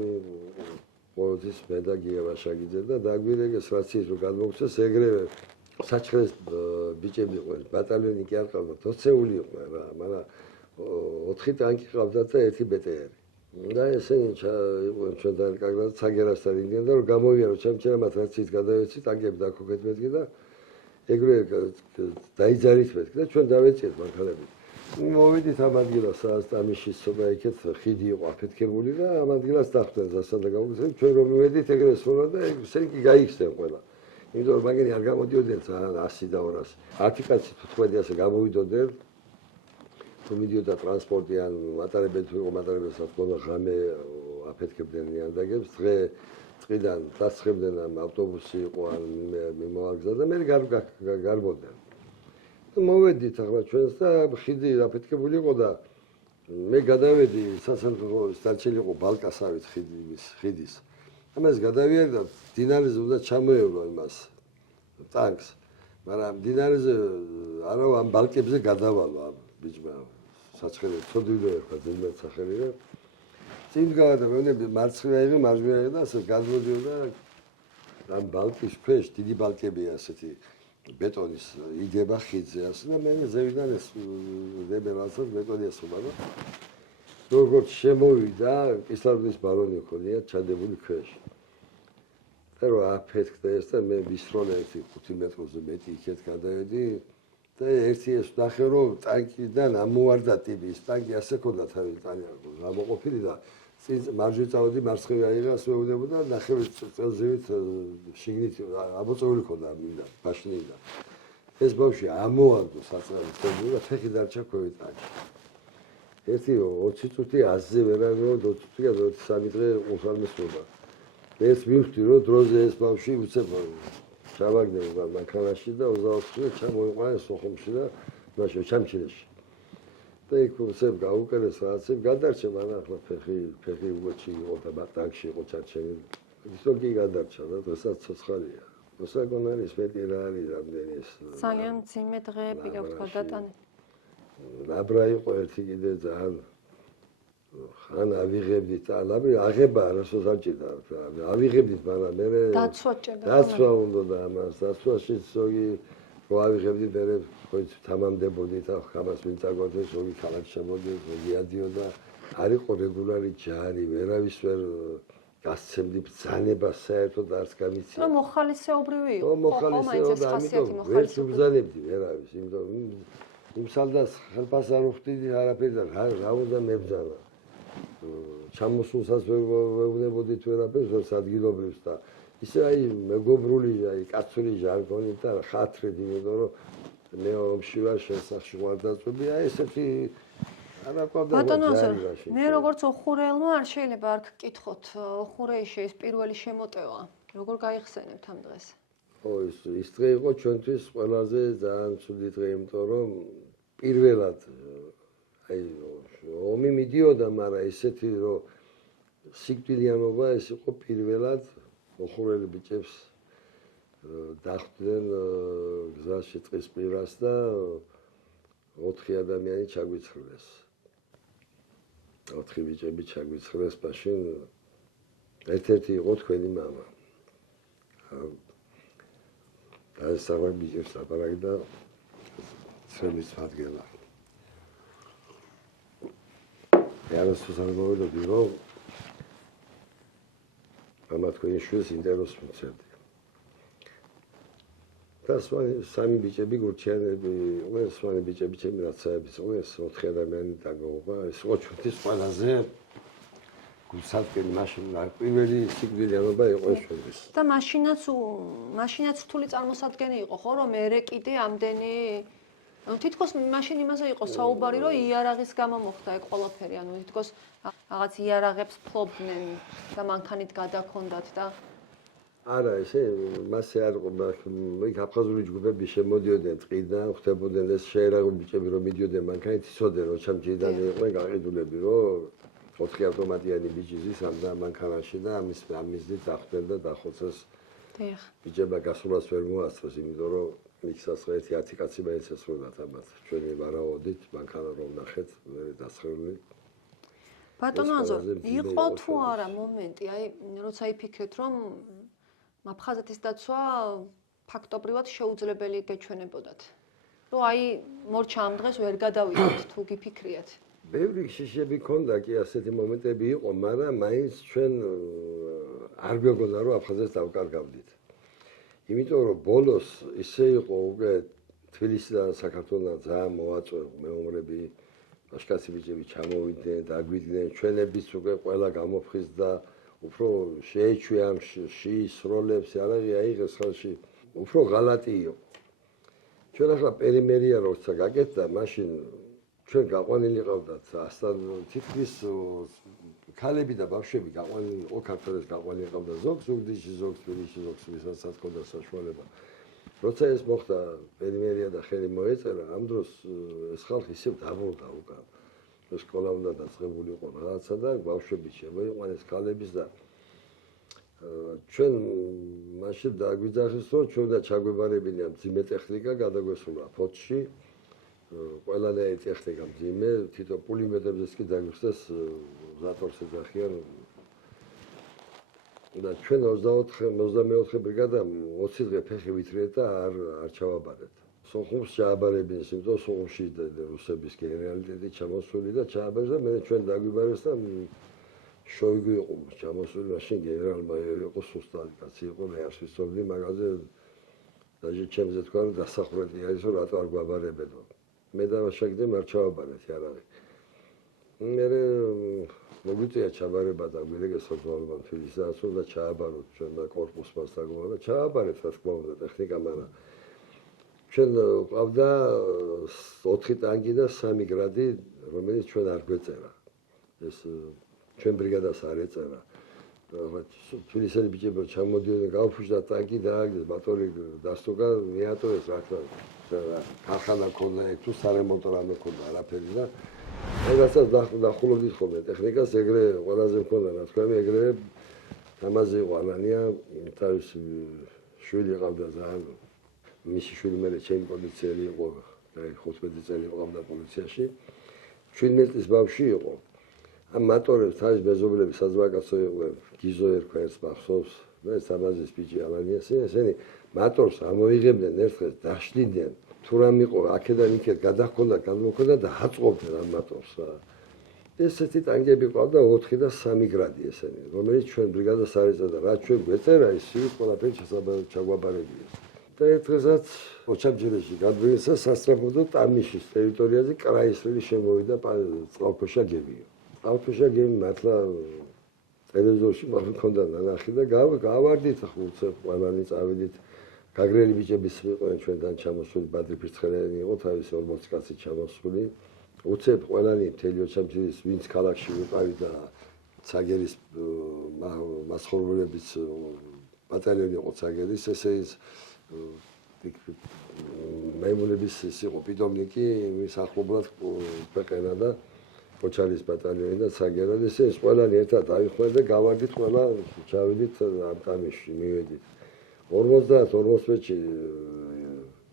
ყოველთვის მე და გია ვაშაგიძე და დაგვირეგეს რაც ის რომ გადმოგცეს ეგრევე საჩხერეს ბიჭები იყვნენ ბატალიონი კი არ ყავდა 20-ეული იყვნენ რა მაგრამ 4 ტანკი ყავდათ და 1 ბეტერი და ესენი იყვნენ ჩვენთან კარგად საგერასთან იდნენ და რომ გამოვიარო ჩემჩერა მათ რაც ის გადაეცი ტანკები დაქოქეთ მეთქი და ეგრევე დაიძარით მეთქი და ჩვენ დავეჭერთ მანქანები მოვიდით ამ ადგილას სტამიშის ცოტა იქეთ ხიდი იყო აფეთქებული და ამ ადგილას დახვდნენ ზასად და გავუგზავნით ჩვენ რომ მივედით ეგრე სულა და ესენი კი გაიხსნენ ყველა იმიტომ რომ მაგერი არ გამოდიოდნენ ძალიან 100 და 200 10 კაცი 15 ასე გამოვიდოდნენ თუ მიდიოდა ტრანსპორტი ან მატარებელი თუ იყო მატარებელს თქონდა ღამე აფეთქებდნენ ნიადაგებს, დღიდან დასწრებდნენ ამ ავტობუსი იყო ან მიმოაგზავნა და მე გარბოდნენ. მოვედით ახლა ჩვენს და ხიდი აფეთქებული იყო და მე გადავედი სასამართლო სტანცელი იყო ბალკასავით ხიდის. ამას გადავიარე და დინარიზე უნდა ჩამოევლო იმას ტანკს. მაგრამ დინარიზე არა ამ ბალკებზე გადავალო ამ ბიჭმა საცხელი ცოდვილო ერქვა ძმად სახელი და წინ გადავედი მარცხნივ აიღე მარჯვნივ აიღე და ასე გადმოდიოდა ამ ბალკის ქვეშ დიდი ბალკებია ასეთი ბეტონის იდება ხიდზე ასე და მე ზევიდან ეს დებე რასაც ბეტონი ასობა და როგორც შემოვიდა კისლარდის ბარონი ხონია ჩადებული ქვეშ და რო აფეთქდა ეს და მე ვისროლე 5 მეტრზე მეტი იქეთ გადავედი და ერთი ეს ნახე რომ ტანკიდან ამოვარდა ტიპი ის ტანკი ასე ქონდა თავი ამოყოფილი და მარჯვე წავედი მარცხნივ აიღე ასე ვეუბნებოდა ნახე წელზევით შიგნით აბოწეული ქონდა მინდა მაშინიდან ეს ბავშვი ამოვარდა საწრაფის და ფეხი დარჩა ქვევით ტანკში ერთი 20 წუთი აზზე ვერავინ 20 წუთი 23 დღე უხალმესობა ეს ვიხდი რომ დროზე ეს ბავშვი უცებ ჩავაგდება მანქანაში და 24 წუთი ჩამოიყვანა სოხუმში და მაშინ ჩამჩილეში და იქ უცებ გაუკეთეს რაღაცებს გადარჩა მაგრამ ახლა ფეხი უგოჩი იყო და ტანკში იყო ჩარჩენილი ისო კი გადარჩა და დღესაც ცოცხალია მოსაგონ არის მეტი რა არის რამდენი ეს ძალიან ძიმე დღეები გაქვთ გადატანილი ლაბრა იყო ერთი კიდე ძალიან ხან ავიღებდით აღება არასოდეს არჭირდა ავიღებდით მაგრამ მე დაცვა ჭირდა დაცვა უნდა და ამას დაცვაში ზოგი რო ავიღებდით მე ხოიც თამამდებოდით ახამას ვინ წაგვაძეს ზოგი ქალაქში შემოდი ზოგი ადიოდა არ იყო რეგულარი ჯარი ვერავის ვერ გასცემდი ბრძანება საერთოდ არც გამიცია რომ მოხალისეობრივი იყო მოხალისეობა და ამიტომ ვერც უბრძანებდი ვერავის იმიტომ იმ სალდას ხელფას არ უხდიდი არაფერი და რა უნდა მებრძანა ჩამოსულსაც ვეუბნებოდით ვერაფერს ვერც ადგილობრივს და ისე აი მეგობრული აი კაცური ჟარგონით და ხათრით იმიტომ რომ მე ომში ვარ შესახში ვარ დაწვები აი ესეთი ბატონო მე როგორც ოხურელმა არ შეიძლება არ გკითხოთ ოხურეიში ეს პირველი შემოტევა როგორ გაიხსენებთ ამ დღეს ო ის დღე იყო ჩვენთვის ყველაზე ძალიან ცუდი დღე იმიტომ რომ პირველად აი ომი მიდიოდა მაგრამ ესეთი რომ სიკვდილიანობა ეს იყო პირველად ოხურელი ბიჭებს დახვდნენ გზაში ტყის პირას და 4 ადამიანი ჩაგვიცხრეს 4 ბიჭები ჩაგვიცხრეს მაშინ ერთ-ერთი იყო თქვენი მამა და ეს აღარ ბიჭებს აპარაკი და ცემის ადგილა არასდროს არ მოვიდოდი რომ მამა თქვენი შვილს ინტერვიუს მიცემდი და სამი ბიჭები გურჩიანები ეს სამი ბიჭები ჩემი რაცაების ეს 4 ადამიანი დაგოღა ეს იყო ჩვენთვის ყველაზე გულსაткеნი მაშინ პირველი სიკვდილიანობა იყო ეს ჩვენთვის და მაშინაც რთული წარმოსადგენი იყო ხო რომ երը კიდე ამდენი თითქოს მაშინ იმაზე იყო საუბარი რომ იარაღის გამო მოხდა ეგ ყველაფერი ანუ თითქოს რაღაც იარაღებს ფლობდნენ და მანქანით გადაქონდათ და არა ესე მასე არ იყო იქ აფხაზური ჯგუფები შემოდიოდნენ ტყიდან ხდებოდნენ ეს შეერაღებული ბიჭები რომ მიდიოდნენ მანქანით იცოდნენ რომ ჩამჭირდან იყვნენ გაყიდულები რომ 4 ავტომატიანი ბიჭი ზის ამ მანქანაში და ამის მიზნით დახვდნენ და დახოცეს დიახ ბიჭებმა გასულას ვერ მოასწრეს იმიტომ რომ მიქსას ერთი 10 კაცი მეცესროდათ ამათ ჩვენი ვარაოდით მანქანა რომ ნახეთ მე დასხეული ბატონო აზორ იყო თუ არა მომენტი აი როცა იფიქრეთ რომ აფხაზეთის დაცვა ფაქტობრივად შეუძლებელი გეჩვენებოდათ რომ აი მორჩა ამ დღეს ვერ გადავიდეთ თუ გიფიქრიათ ბევრი შიშები ქონდა კი ასეთი მომენტები იყო მაგრამ მაინც ჩვენ არ გვეგონა რომ აფხაზეთს დავკარგავდით იმიტომ რომ ბოლოს ისე იყო უკვე თბილისიდან საქართველოსთან ძალიან მოვაწვე მეომრები აშკაცი ბიჭები ჩამოვიდნენ დაგვიდნენ ჩვენებიც უკვე ყველა გამოფხიზდა უფრო შეეჩვია ამ შიის როლებს არაღი აიღეს ხელში უფრო ღალატი იყო ჩვენ ახლა პერიმერია როცა გაკეთდა მაშინ ჩვენ გაყვანილი ყავდათ ასთან თითქმის ქალები და ბავშვები გაყვანილი იყო ქართველებს გაყვანილი ყავდა ზოგს ურდიში ზოგს თბილისში ზოგს ვისაც ჰქონდა საშუალება როცა ეს მოხდა პერიმერია და ხელი მოეწერა ამ დროს ეს ხალხი ისევ დაბრუნდა უკან სკოლა უნდა დაწყებულიყო რაღაცა და ბავშვები შემოიყვანეს ქალების და ჩვენ მაშინ დაგვიძახეს რომ ჩვენ და ჩაგვებარებინა მძიმე ტექნიკა გადაგვესულა ფოთში ყველანაირი ტექნიკა მძიმე თითო პულიმეტრებზეც კი დაგვიხსეს ზატორს ეძახიან და ჩვენ 24 ბრიგადამ 20 დღე ფეხი ვითრიეთ და არ ჩავაბარეთ. სოხუმს ჩააბარებინეს, იმიტომ სოხუმში რუსების გენერალიტეტი ჩამოსული და ჩააბარეს და მე ჩვენ დაგვიბარეს და შოიგუ იყო ჩამოსული, მაშინ გენერალ-მაიორი იყო სუსტალი კაცი იყო, მე არ ვიცოდი მაგაზე დაჟე ჩემზე თქვა რომ დასახურეთი არის რომ რატო არ გვაბარებედო. მე დავაშაგდე არ ჩავაბარეთ იარაღი. მე მოგვიწია ჩაბარება და გვირეგეს სოძვალობა თბილისიდან და ჩააბაროთ ჩვენ და კორპუსმას დაგმოვა და ჩააბარეთ რა თქმა უნდა ტექნიკა მაგრამ ჩვენ ყავდა 4 ტანკი და 3 გრადი რომელიც ჩვენ არ გვეწერა ეს ჩვენ ბრიგადას არ ეწერა თბილისელი ბიჭები ჩამოდიოდნენ გავფუჭდა ტანკი დააგდეს ბატორი დასტუკა მეატოეს რა თქმა უნდა ქარხანა ქონდა ეგ თუ სარემონტო რამე ქონდა არაფერი და ეგასაც დახულობდით ხოლმე ტექნიკას ეგრე ყველაზე მქონდა რა თქვა ეგრე ამაზე იყო ალანია თავის შვილი ყავდა ძალიან მისი შვილი მე ჩემი პოლიციელი იყო და 15 წელი ყავდა პოლიციაში 17 წლის ბავშვი იყო ამ მატორებს თავის მეზობლები საზღვარგაცო იყვნენ გიზო ერქვეს მახსოვს და სამაზის ბიჭი ალანიას ესენი მატორს ამოიღებდნენ ერთხელ დაშლიდნენ თუ რამ იყო აქედან იქეთ გადახონდა გადმოქონდა და აწყობდნენ ამ მატორს ესეთი ტანგები ყავდა 4 და 3 გრადი ესენი რომელიც ჩვენ ბრიგადას არ ეწოდა რა ჩვენ გვეწერა ის ყველაფერი ჩაგვაბარებია და ერთხელაც ოჩამჯერეში გადმოეცა სასტრაფოდო ტამიშის ტერიტორიაზე კრაისელი შემოვიდა წყალქვეშა გემი წყალქვეშა გემი მართლა ტელევიზორში მქონდა ნანახი და გავარდით უცებ ყველანი წავიდით გაგრელი ბიჭების მიყვნენ ჩვენთან ჩამოსული ბადრი ფირცხელიანი იყო თავისი 40 კაცი ჩამოსული უცებ ყველანი მთელი ოჩამჯერის ვინც ქალაქში ვიყავით და ცაგერის მასხურებლის ბატალიონი იყო ცაგერის ესე ის მაიმუნების ის იყო პიტომნიკი ის ახლობლად ქვეყენა და ოჩალის ბატალიონი და ცაგერა და ესე ის ყველანი ერთად დაიხვედა და გავარდით ყველა ჩავიდით ამ ტამიში მივედით 50-40-ში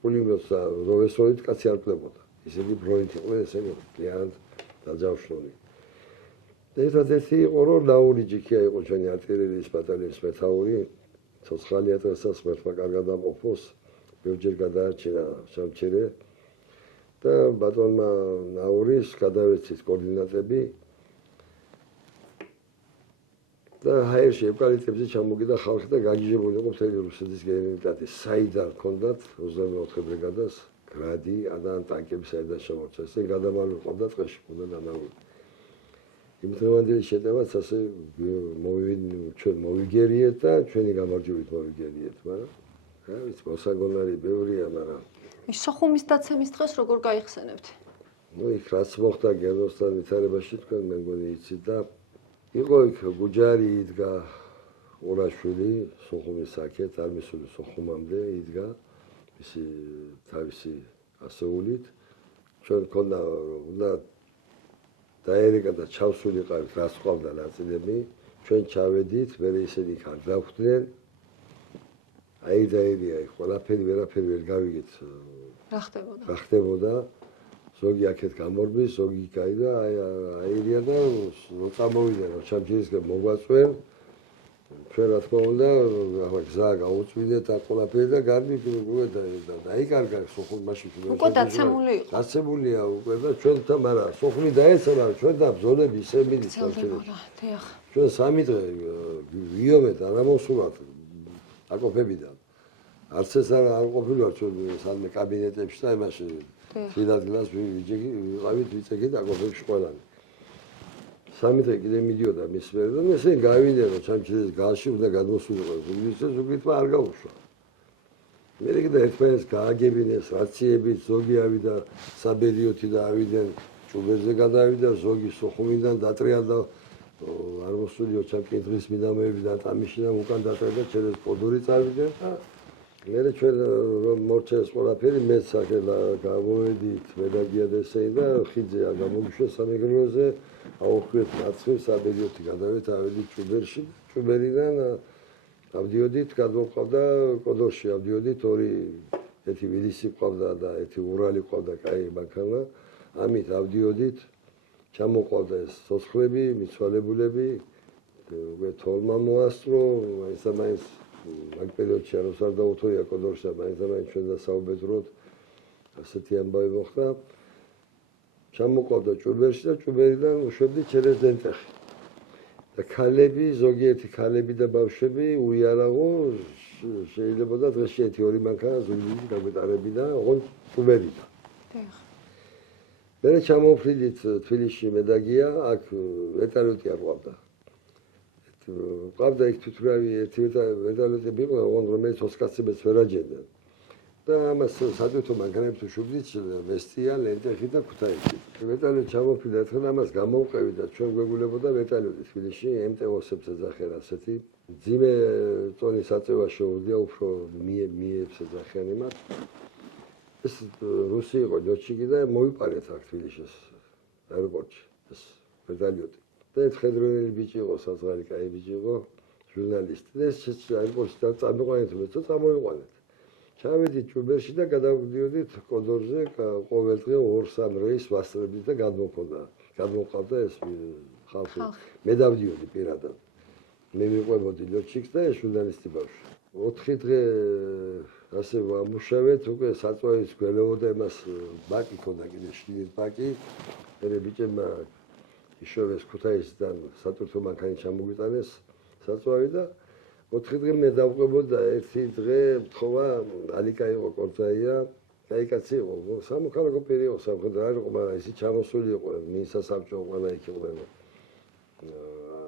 პულიმეტს და როვესოით კაცი არ კლებოდა. ისინი ბროინთ იყვნენ, ესენი ძალიან დაძავშნული. ერთადერთი იყო რომ ნაურიჯიქია იყო ჩვენი არტილერიის ბატალიონის მეთაური, ცოცხალია დღესაც მართლა კარგად ამყოფოს, ბევრჯერ გადაარჩინა სამჩერე და ბატონმა ნაურის გადავეცით კოორდინატები და ჰაერში ევკალიპტებზე ჩამოგიდა ხალხი და გაგიჟებული იყო მთელი რუსეთის გენერალიტეტი. საიდან ჰქონდათ 24 ბრიგადას გრადი, ადან ტანკები საიდან შემორჩა. ესე გადამალული ყავდა ტყეში, ჰქონდა ნანავი. იმ დღევანდელი შეტევაც ასე ჩვენ მოვიგერიეთ და ჩვენი გამარჯვებით მოვიგერიეთ, მაგრამ რა ვიცი, მოსაგონარი ბევრია, მაგრამ ის სოხუმის დაცემის დღეს როგორ გაიხსენებთ? ნუ იქ რაც მოხდა გეროსთან ვითარებაში თქვენ მე მგონი იცით და იყო იქ გუჯარი იდგა ორაშვილი სოხუმის აქეთ არ მისული სოხუმამდე იდგა ისი თავისი ასეულით ჩვენ ქონდა უნდა დაერეკა და ჩავსულიყავით რას ყავდა ნაწილები ჩვენ ჩავედით მე ისინი იქ არ დავხვდნენ აი დაერია იქ ყველაფერი ვერაფერი ვერ გავიგეთ რა ხდებოდა ზოგი აქეთ გამორბის, ზოგი გაიდა, აირია და წამოვიდა, ჩამჯერისგან მოგვაწვენ. ჩვენ რა თქმა უნდა, გზა გაუწვიდეთ და ყველაფერი და გარბი დაიკარგა სოხუმ მაშინ. უკვე დაცემული იყო. დაცემულია უკვე და ჩვენთან, მაგრამ სოხუმი დაეცემა, ჩვენთან ბრძოლები ისე მიდით. ჩვენ 3 დღე ვიომეთ არ ამოსულათ აკოფებიდან. არც ეს არ ყოფილა ჩვენ სამე კაბინეტებში და იმაში თილადგილას ვიყავით ვიცეკით აკოფებში ყველანი. 3 დღე კიდე მიდიოდა მის მერე და ესე გავიდნენ რომ ჩამჩერის გალში უნდა გადმოსულიყო ზუგდიდმა არ გაუშვა. მე კიდე ერთმანეთს გააგებინეს რაციებით ზოგი ავიდა საბერიოთი და ავიდნენ ჭუბერზე გადავიდა, ზოგი სოხუმიდან დატრიალდა, არ მოსული ოჩამკი დღის მიდამოებიდან თამიშიდან უკან დატრიალდა, ჩერეს პოდური წავიდა და მერე ჩვენ რომ მორჩეს ყველაფერი, მეც ახლა გამოვედით მედაგია და ესეი და ხიძე გამომიშვეს სამეგრელოზე, აუხვიეთ მარცხნივ საბერიოთი გადავით, ავედით ჭუბერში, ჭუბერიდან ავდიოდით, გადმოყავდა კოდორში, ავდიოდით ორი ერთი ვილისი ყავდა და ერთი ურალი ყავდა, კაი მანქანა, ამით ავდიოდით, ჩამოყავდა ეს ცოცხლები, მიცვალებულები, უკვე თოლმა მოასწრო, მაინც მაგ პერიოდში არც არ დაუთოია კოდორში, მაინც ჩვენ და საუბედროდ, ასეთი ამბავი მოხდა. ჩამოყავდა ჭუბერში და ჭუბერიდან უშვებდი ჩერეს დენტეხი. და ქალები, ზოგიერთი ქალები და ბავშვები უიარაღო შეიძლება და დღეში ერთი ორი მანქანა ზუგდიდში გაგვეტარებინა, ოღონდ ჭუბერიდან. მერე ჩამოვფრიდით თბილისში მედაგია, აქ ვერტალიოტი არ ყავდა. ყავდა იქ თვითმფრინავი ერთი ვერტალიოტები იყო, ოღონდ რომელიც 20 კაცებიც ვერ აჯენდნენ. და ამას სადვეთო მანქანებს უშვებდით ვესტია, ლენტეხი და ქუთაისი. ვერტალიოტი ჩამოვფრიდა, ერთხელ ამას გამოვყევი და ჩვენ გვეგულებოდა ვერტალიოტი თბილისში, MT-2-ებს ეძახიან ასეთი. ძიმე წონის საწევა შეუძლია, უფრო მიებს ეძახიან იმათ. ეს რუსი იყო ჯოჩიკი და მოიპარეთ აქ თბილისში აეროპორტში ეს ვერტალიოტი. და ერთ ხედრონელი ბიჭი იყო, საზღარი კაი ბიჭი იყო, ჟურნალისტი. და ეს აეროპორტში წამოყვანეთ, მეც წამოიყვანეთ. ჩავედით ჭუბერში და გადავდიოდით კოდორზე, ყოველ დღე 2-3 რეისს ვასწრებდით და გადმოყავდა ეს ხალხი. მე დავდიოდი პირადად. მე მიყვებოდი ჯოჩიკს და ეს ჟურნალისტი ბავშვი. 4 დღე ასე ვამუშავეთ, უკვე საწვავის გველეოდა იმას ბაკი ქონდა კიდე შვილის ბაკი. მერე ბიჭებმა იშოვეს ქუთაისიდან სატვირთო მანქანი ჩამოგვიტანეს საწვავი და 4 დღე მე დავყვებოდა, ერთი დღე მთხოვა ალიკა იყო კორწაია, კაი კაცი იყო, სამოქალაქო პირი იყო, სამხედრო არ იყო, მაგრამ ისე ჩამოსული იყო, მინისასაბჭო ყველა იქ იყვნენ.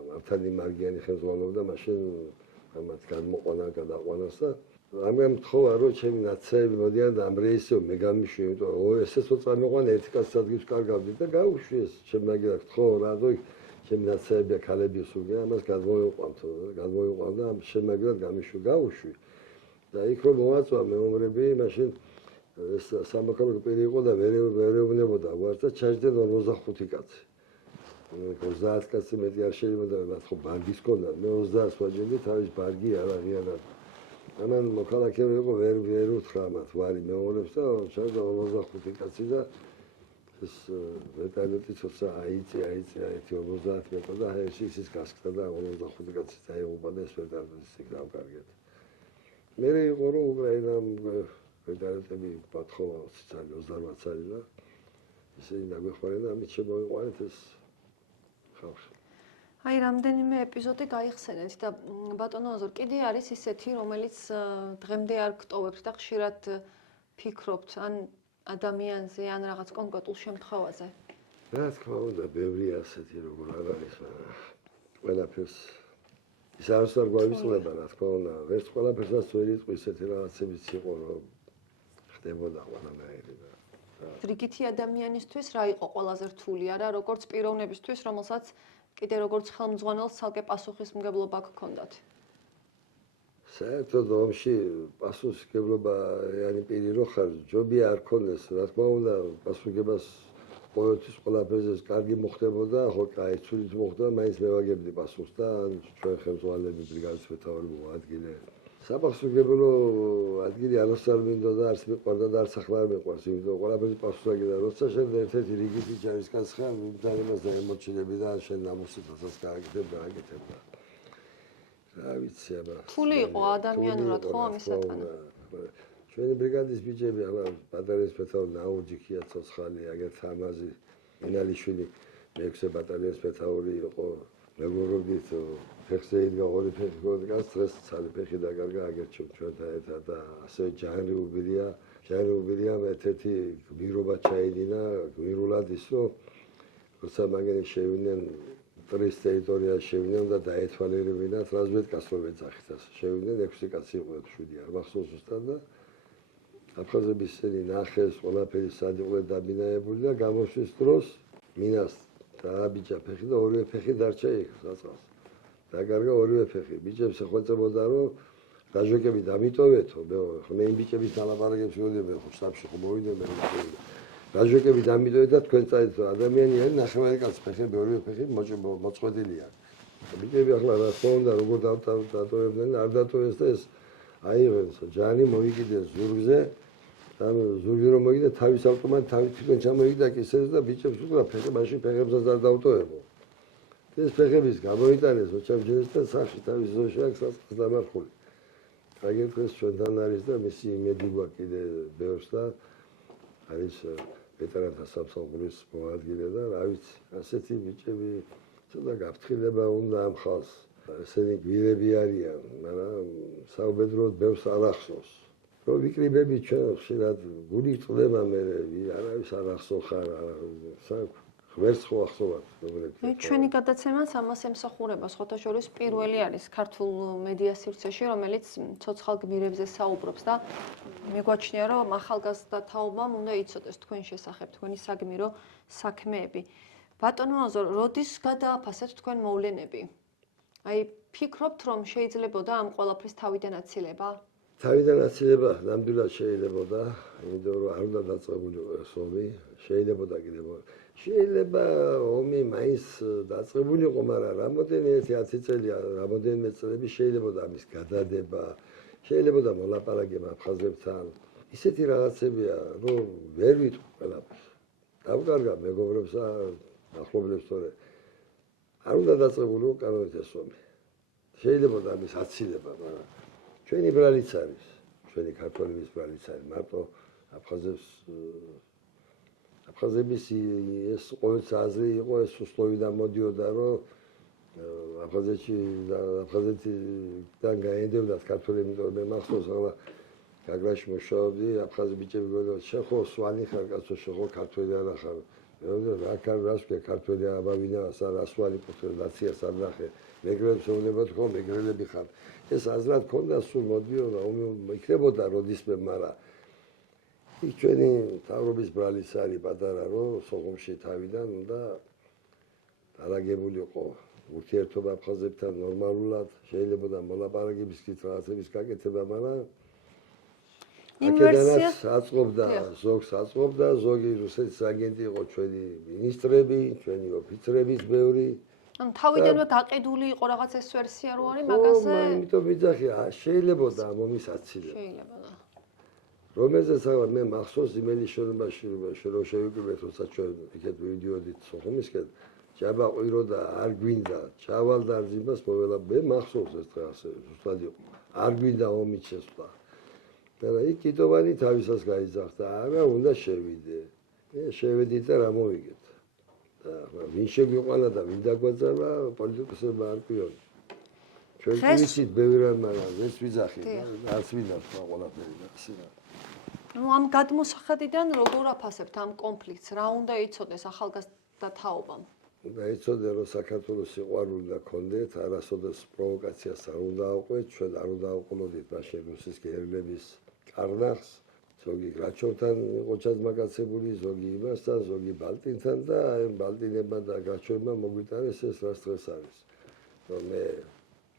მართალი მარგიანი ხელმძღვანელობდა, მაშინ ამათ გადმოყვანა, გადაყვანას და ამან მთხოვა, რომ ჩემი ნაცრები მოდიან და ამ რეისზე მე გამიშვი, იმიტომ ესეც წამოყვანა ერთი კაცს ადგილს კარგავდი და გავუშვი ეს ჩემ მაგერად თხოვა, რადგან ჩემი ნაცრები ქალები სულია, ამას გადმოიყვანდა, ამ ჩემ მაგერად გამიშვი, გავუშვი. და იქ რომ მოვაწვა მეომრები, მაშინ ეს სამოქალაქო პირი იყო და ვერ ეუბნებოდა ვარს და ჩაჯდნენ 45 კაცი. 30 კაცი მეტი არ შეიძლება მათ ხო ბარგის ქონდა, მე 30-ს ვაჯერდი, თავის ბარგი არ აღიარდა. ამან მოქალაქეები იყო ვერ უთხრა მათ ვარი მეომრებს და ჩაჯდა 45 კაცი და ეს ვერტალიოტი ცოტა აიწია, ერთი 50 მეტრი და ისიც გასკდა და 45 კაცი დაეუბნა და ეს ვერტალიოტის იქ დავკარგეთ. მერე იყო რომ უკრაინამ ვერტალიოტები პათხოვა 28 წელი და ისინი დაგვეხმარნენ და ამით შემოიყვანეთ ეს ხალხი. აი, რამდენიმე ეპიზოდი გაიხსენეთ და ბატონო აზორ, კიდე არის ისეთი, რომელიც დღემდე არ გტოვებთ და ხშირად ფიქრობთ ან ადამიანზე, ან რაღაც კონკრეტულ შემთხვევაზე. რა თქმა უნდა, ბევრია ასეთი, როგორ არ არის, ყველაფერს ის არც არ გვავიწყდება, რა თქმა უნდა, ვერც ყველაფერსაც ვერ იყო ისეთი რაღაცებიც იყო, რომ ხდებოდა ყველანაირი და რიგითი ადამიანისთვის რა იყო ყველაზე რთული, არა, როგორც პიროვნებისთვის, რომელსაც კიდე როგორც ხელმძღვანელს ცალკე პასუხისმგებლობა გქონდათ. საერთოდ ომში პასუხისმგებლობიანი პირი რო ხარ, ჯობია არ ქონდეს, რა თქმა უნდა, პასუხისმგებლობას ყოველთვის ყველაფერზე კარგი მოხდებოდა, ხო, კაი, ცუდით მოხდა, მაინც მევაგებდი პასუხს და ჩვენ ხელმძღვანელები, ბრიგადის მეთაური მოადგილე. საპასუხისმგებლო ადგილი არც არ მინდოდა, არც მიყვარდა და არც ახლა არ მიყვარს, იმიტომ ყველაფერზე პასუხს აგებდა. როცა შენ ერთ-ერთი რიგითი ჯარისკაცი ხარ, ძალიან და ემოციები და შენ ნამუსითაც გააკეთებ და აკეთებ და რა ვიცი, აბა. რთული იყო ადამიანურად ხო ამის სათანადო. ჩვენი ბრიგადის ბიჭები, აბა, ბატალიონის მეთაური ნაუჯიქია ცოცხალი, აგერ თამაზი, ინალიშვილი, მე-6 ბატალიონის მეთაური იყო. მეგობრობით ფეხზე იდგა ორი ფეხი გონდა, სტრეს ცალი ფეხი დაკარგა აგერჩევ ჩვენთან ერთად და ასე ჯანრი უბირია ერთ-ერთი გმირობა ჩაიდინა, გმირულად ის რომ როცა მაგენი შევიდნენ ტრის ტერიტორიაში შევიდნენ და დაეთვალიერებინათ რაზვედკას რომ ეძახით ასე შევიდნენ 6 კაცი იყო 7 არ მახსოვს ზუსტად და აფხაზების ისინი ნახეს ყველაფერი სად იყვნენ დაბინაებული და გამოსვლის დროს მინას დააბიჯა ფეხი და ორივე ფეხი დარჩა იქ საწყალს. დაკარგა ორივე ფეხი. ბიჭებს ეხვეწებოდა რომ დაჟეკები დამიტოვეთო, მე იმ ბიჭების დალაპარაკებს ვიოდები ხო შტაბში ხო მოვიდნენ დაჟეკები დამიტოვეთ და თქვენ წაიწო ადამიანი არის ნახევარი კაცი ფეხები ორივე ფეხი მოწყვეტილია. ბიჭები ახლა რა თქმა უნდა როგორ დატოვებდნენ არ დატოვეს და ეს აიღეს ჯანი მოიგდეს ზურგზე ზურგი რომ მოიგდა თავის ავტომატ თავის თვითონ ჩამოიგდა კისერს და ბიჭებს უყურა ფეხი მაშინ ფეხებსაც არ დაუტოვებო. ეს ფეხების გამოიტანეს ოჩამჯერესთან სახში თავის ზოში აქვს საწყის დამარხული. აგერქეს ჩვენთან არის და მისი იმედი გვაქვს კიდე ბევრს და არის ვეტერანთა სამსახურის მოადგილე და რა ვიცი ასეთი ბიჭები ცოტა გაფრთხილება უნდა ამ ხალხს ესენი გვირები არიან მაგრამ საუბედროდ ბევრს არ ახსოვს რომ ვიკრიბები ჩვენ ხშირად გული წდება მე არავის არ ახსოვხარ ღმერთს ხო ახსოვათ ჩვენი გადაცემაც ამას ემსახურება სხვათა შორის პირველი არის ქართულ მედია სივრცეში რომელიც ცოცხალ გმირებზე საუბრობს და მეგვაჩნია რომ ახალგაზრდა თაობამ უნდა იცოდეს თქვენ შესახებ თქვენი საგმირო საქმეები ბატონო აზორ როდის გადააფასეთ თქვენ მოვლენები აი ფიქრობთ რომ შეიძლებოდა ამ ყველაფრის თავიდან აცილება თავიდან აცილება ნამდვილად შეიძლებოდა იმიტომ რომ არ უნდა დაწყებულიყო ეს ომი შეიძლებოდა კიდევ შეიძლება ომი მაინც დაწყებულიყო მაგრამ რამოდენიმე 10 წელი რამოდენიმე წლები შეიძლებოდა ამის გადადება შეიძლებოდა მოლაპარაკება აფხაზებთან ისეთი რაღაცებია რომ ვერ ვიტყვი ყველაფერს დავკარგა მეგობრებსა ახლობლებს თორე არ უნდა დაწყებულიყო კანონით ეს ომი შეიძლებოდა ამის აცილება მაგრამ ჩვენი ბრალიც არის ჩვენი ქართველების ბრალიც არის მარტო აფხაზების ეს ყოველს აზრი იყო ეს სუსტოვიდან მოდიოდა რომ აფხაზეთიდან გაენდებდათ ქართველები იმიტომ რომ მე მახსოვს ახლა გაგრაში მუშაობდი აფხაზი ბიჭები გქონდათ შენ ხო სვანი ხარ კაცო შენ ხო ქართველი არა ხარ მე ვთქვი რას ვქე ქართველი აბავინა რა სვანი კუთვნილ ნაციას არ ნახე მეგრელებს ეუბნებათ ხო მეგრელები ხარ ეს აზრად ქონდა სულ მოდიოდა იქნებოდა როდისმე მაგრამ იქ ჩვენი თავრობის ბრალიც არის პატარა რომ სოხუმში თავიდან უნდა დალაგებულიყო ურთიერთობა აფხაზებთან ნორმალურად შეიძლებოდა მოლაპარაკების რაღაცების გაკეთება მაგრამ აქედანაც აწყობდა ზოგს აწყობდა ზოგი რუსეთის აგენტი იყო ჩვენი ministrები ჩვენი ოფიცრების ბევრი ან თავიდანვე გაყიდული იყო რაღაც ეს ვერსია რო არის მაგაზე იმიტომ ვიძახი შეიძლებოდა ამ ომის აცილება შეიძლებოდა რომელზეც აღარ მე მახსოვს იმელი შენობაში რომ შევიკრიბეთ როცა ჩვენ იქეთ ვიდიოდით სოხუმისკენ ჯაბა ყვირო და არ გვინდა ჩავალდა ძიმას მოველა მე მახსოვს ეს დღეს ზუსტად იყო არ გვინდა ომი შესვლა და იქ კიტოვანი თავისას გაიძახდა არა უნდა შევიდე მე შევედი და რა მოვიგეთ და ვინ შეგვიყვანა და ვინ დაგვაძალა პოლიტიკოსებმა არ გვიონი ჩვენ ვიცით ბევრი რამ მაგრამ ეს ვიძახი არც ვინდა სხვა ყველაფერი და ისე ну ამ გადმოსახედიდან როგორ აფასებთ ამ კონფლიქტს რა უნდა იცოდეს ახალგაზრდა თაობამ უნდა იცოდე რომ საქართველოს სიყვარული და კონდეთ არასოდეს პროვოკაციას არ უნდა აყვეთ ჩვენ არ უნდა აყოლოდით მაშინ რუსის გერილების კარნახს ზოგი გრაჩოვთან იყო ჩაზმაკაცებული ზოგი იმასთან ზოგი ბალტინთან და აი ბალტინებმა და გრაჩოვებმა მოგვიტანეს ეს რას დღეს არის რომ მე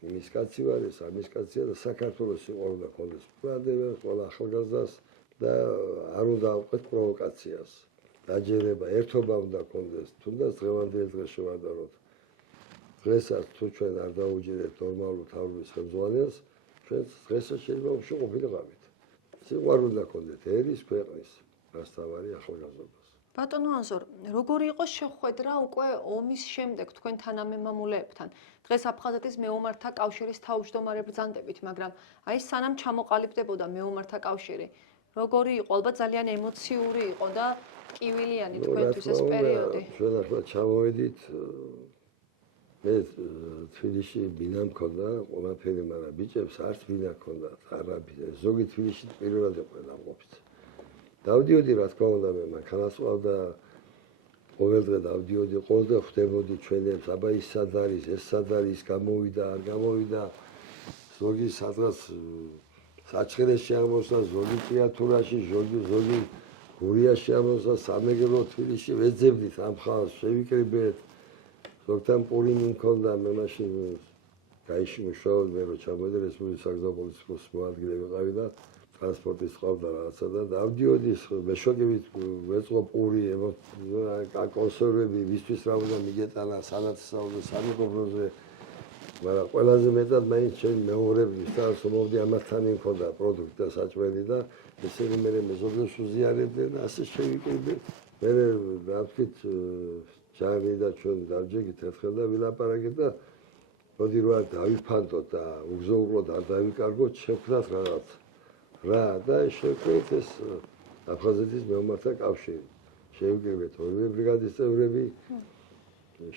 იმის კაცი ვარ ეს ამის კაცია და საქართველოს სიყვარული და კონდეს პრადევენ ყველა ახალგაზრდას და არ უნდა აყვეთ პროვოკაციას დაჯერება ერთობა უნდა კონდეს თუნდაც დღევანდელ დღეს შევადაროთ დღესაც თუ ჩვენ არ დაუჯერებთ ნორმალურ თავრობის ხელმძღვანელს ჩვენ დღესაც შეიძლება უშო ყოფილიყავით სიყვარული და კონდეთ ერის ქვეყნის რასთავარი ახალგაზრდობას ბატონო აზორ როგორი იყო შეხვედრა უკვე ომის შემდეგ თქვენ თანამემამულეებთან დღეს აფხაზეთის მეომართა კავშირის თავმჯდომარე ბრძანდებით მაგრამ აი სანამ ჩამოყალიბდებოდა მეომართა კავშირი როგორი იყო ალბათ ძალიან ემოციური იყო და კივილიანი თქვენთვის ეს პერიოდი ჩვენ ახლა ჩამოვედით მე თბილისში ბინა მქონდა ყველაფერი მაგრამ ბიჭებს არც ბინა ქონდა არაფერი ზოგი თბილისში პირველად იყო დამყოფით დავდიოდი რა თქმა უნდა მე მანქანას ყავდა ყოველდღე დავდიოდი ყოველდღე ხვდებოდი ჩვენებს აბა ის სად არის ეს სად არის გამოვიდა არ გამოვიდა ზოგი სადღაც საჩხერეში აღმოსა ზოგი თეატრაში ზოგი გურიაში ამოსა სამეგრელო თბილისში ვეძებდით ამ ხალხს შევიკრიბეთ ზოგთან პური მქონდა მე მაშინ გაიში მუშაობ მე რო ჩამოვედი რესპუბლიკის საგზაო-პოლიციის მოადგილე ვიყავი და ტრანსპორტის ყავდა რაღაცა და დავდიოდი მეშოგებით ვეწყო პური კონსერვები ვისთვის რა უნდა მიგეტანა სანაცვლოდ სამეგობროზე მაგრამ ყველაზე მეტად მაინც ჩემი მეუღლები ვისაც მომდი ამათთან მქონდა პროდუქტი და საჭმელი და ესენი მე მეზობლებს უზიარებდნენ და ასე შევიკრიბეთ მე დავთქვით ჯანი და ჩვენ დავჯეგით ერთხელ და ვილაპარაკეთ და მოდი რა დავიფანტოთ და უგზაუროდ არ დავიკარგოთ შექმნათ რაღაც რა და შექმნით ეს აფხაზეთის მეომართა კავშირი შევიკრიბეთ ორივე ბრიგადის წევრები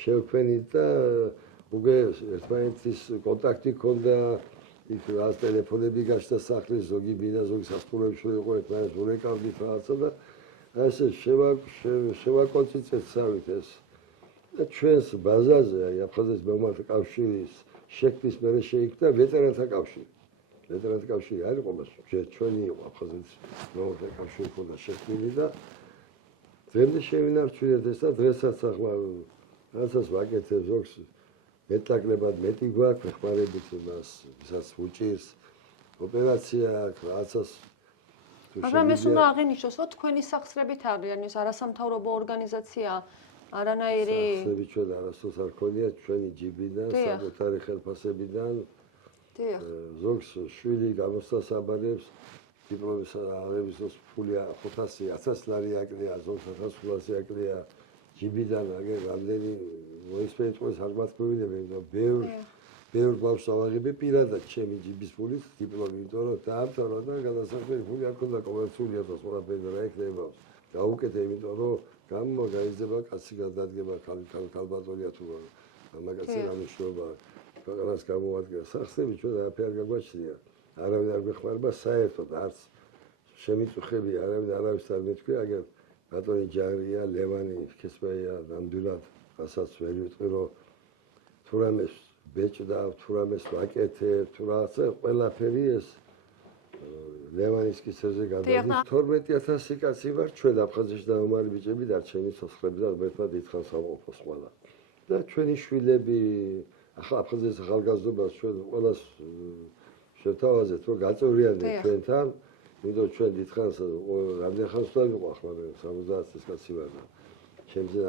შევქმნით და უკვე ერთმანეთის კონტაქტი ქონდა იქ რას ტელეფონები გაჩნდა სახლის ზოგი ბინა ზოგი სასწავლებში იყო ერთმანეთს ურეკავდით რაღაცა და ასე შევაკონცენტრეთ სავით ეს და ჩვენს ბაზაზე აი აფხაზეთის მეომართა კავშირის შექმნის მერე შეიქმნა ვეტერანთა კავშირი ვეტერანთა კავშირი არ იყო მას ჩვენი იყო აფხაზეთის მეომართა კავშირი ქონდა შექმნილი და დღემდე შევინარჩუნეთ ეს და დღესაც ახლა რაღაცას ვაკეთებ ზოგს მეტაკლებად მეტი გვაქვს ხმარებით იმას ვისაც უჭირს ოპერაცია რაღაცას მაგრამ ეს უნდა აღინიშნოს რომ თქვენი სახსრებით არიან ეს არასამთავრობო ორგანიზაცია არანაირი სახსრები ჩვენ არასდროს არ ქონია ჩვენი ჯიბიდან საკუთარი ხელფასებიდან ზოგს შვილი გამოსასაბარებს დიპლომის აღების დროს ფული 500-1000 ლარი აკლია ზოგს 1500 აკლია ჯიბიდან აგერ რამდენი მოისპენწყოს არ მათქვევინებენ და ბევრ გვაქვს ავაღები პირადად ჩემი ჯიბის ფულით დიპლომი იმიტომ რომ დაამთავრა და გადასახდელი ფული არ ქონდა კომერცულია და ყველაფერი რა იქნება გაუკეთე იმიტომ რომ გამო გაიზრდება კაცი გადადგება ქალბატონია თუ მაგაცი ამიშობა ქვეყანას გამოადგა სახსრები ჩვენ არაფერი არ გაგვაჩნია არავინ არ გვეხმარება საერთოდ არც შემიწუხები არავინ არავის არ მეთქვია აგერ ბატონი ჯარია ლევანი ქესმეია ნამდვილად რასაც ვერ ვიტყვი რომ თუ რამეს ბეჭდა თუ რამეს ვაკეთებ თუ რაღაცა ყველაფერი ეს ლევანის კისერზე გადადის 12000 კაცი ვარ ჩვენ აფხაზეთში დაომარი ბიჭები დარჩენი სოცხლები და ერთად დიდხანს ამყოფოს ყველა და ჩვენი შვილები ახლა აფხაზეთის ახალგაზრდობას ჩვენ ყველას შევთავაზეთ რომ გაწევრიანდეთ ჩვენთან იმიტომ ჩვენ დიდხანს რამდენ ხანს ვიყო ახლა მე 70 წელს კაცი ვარ და ჩემზე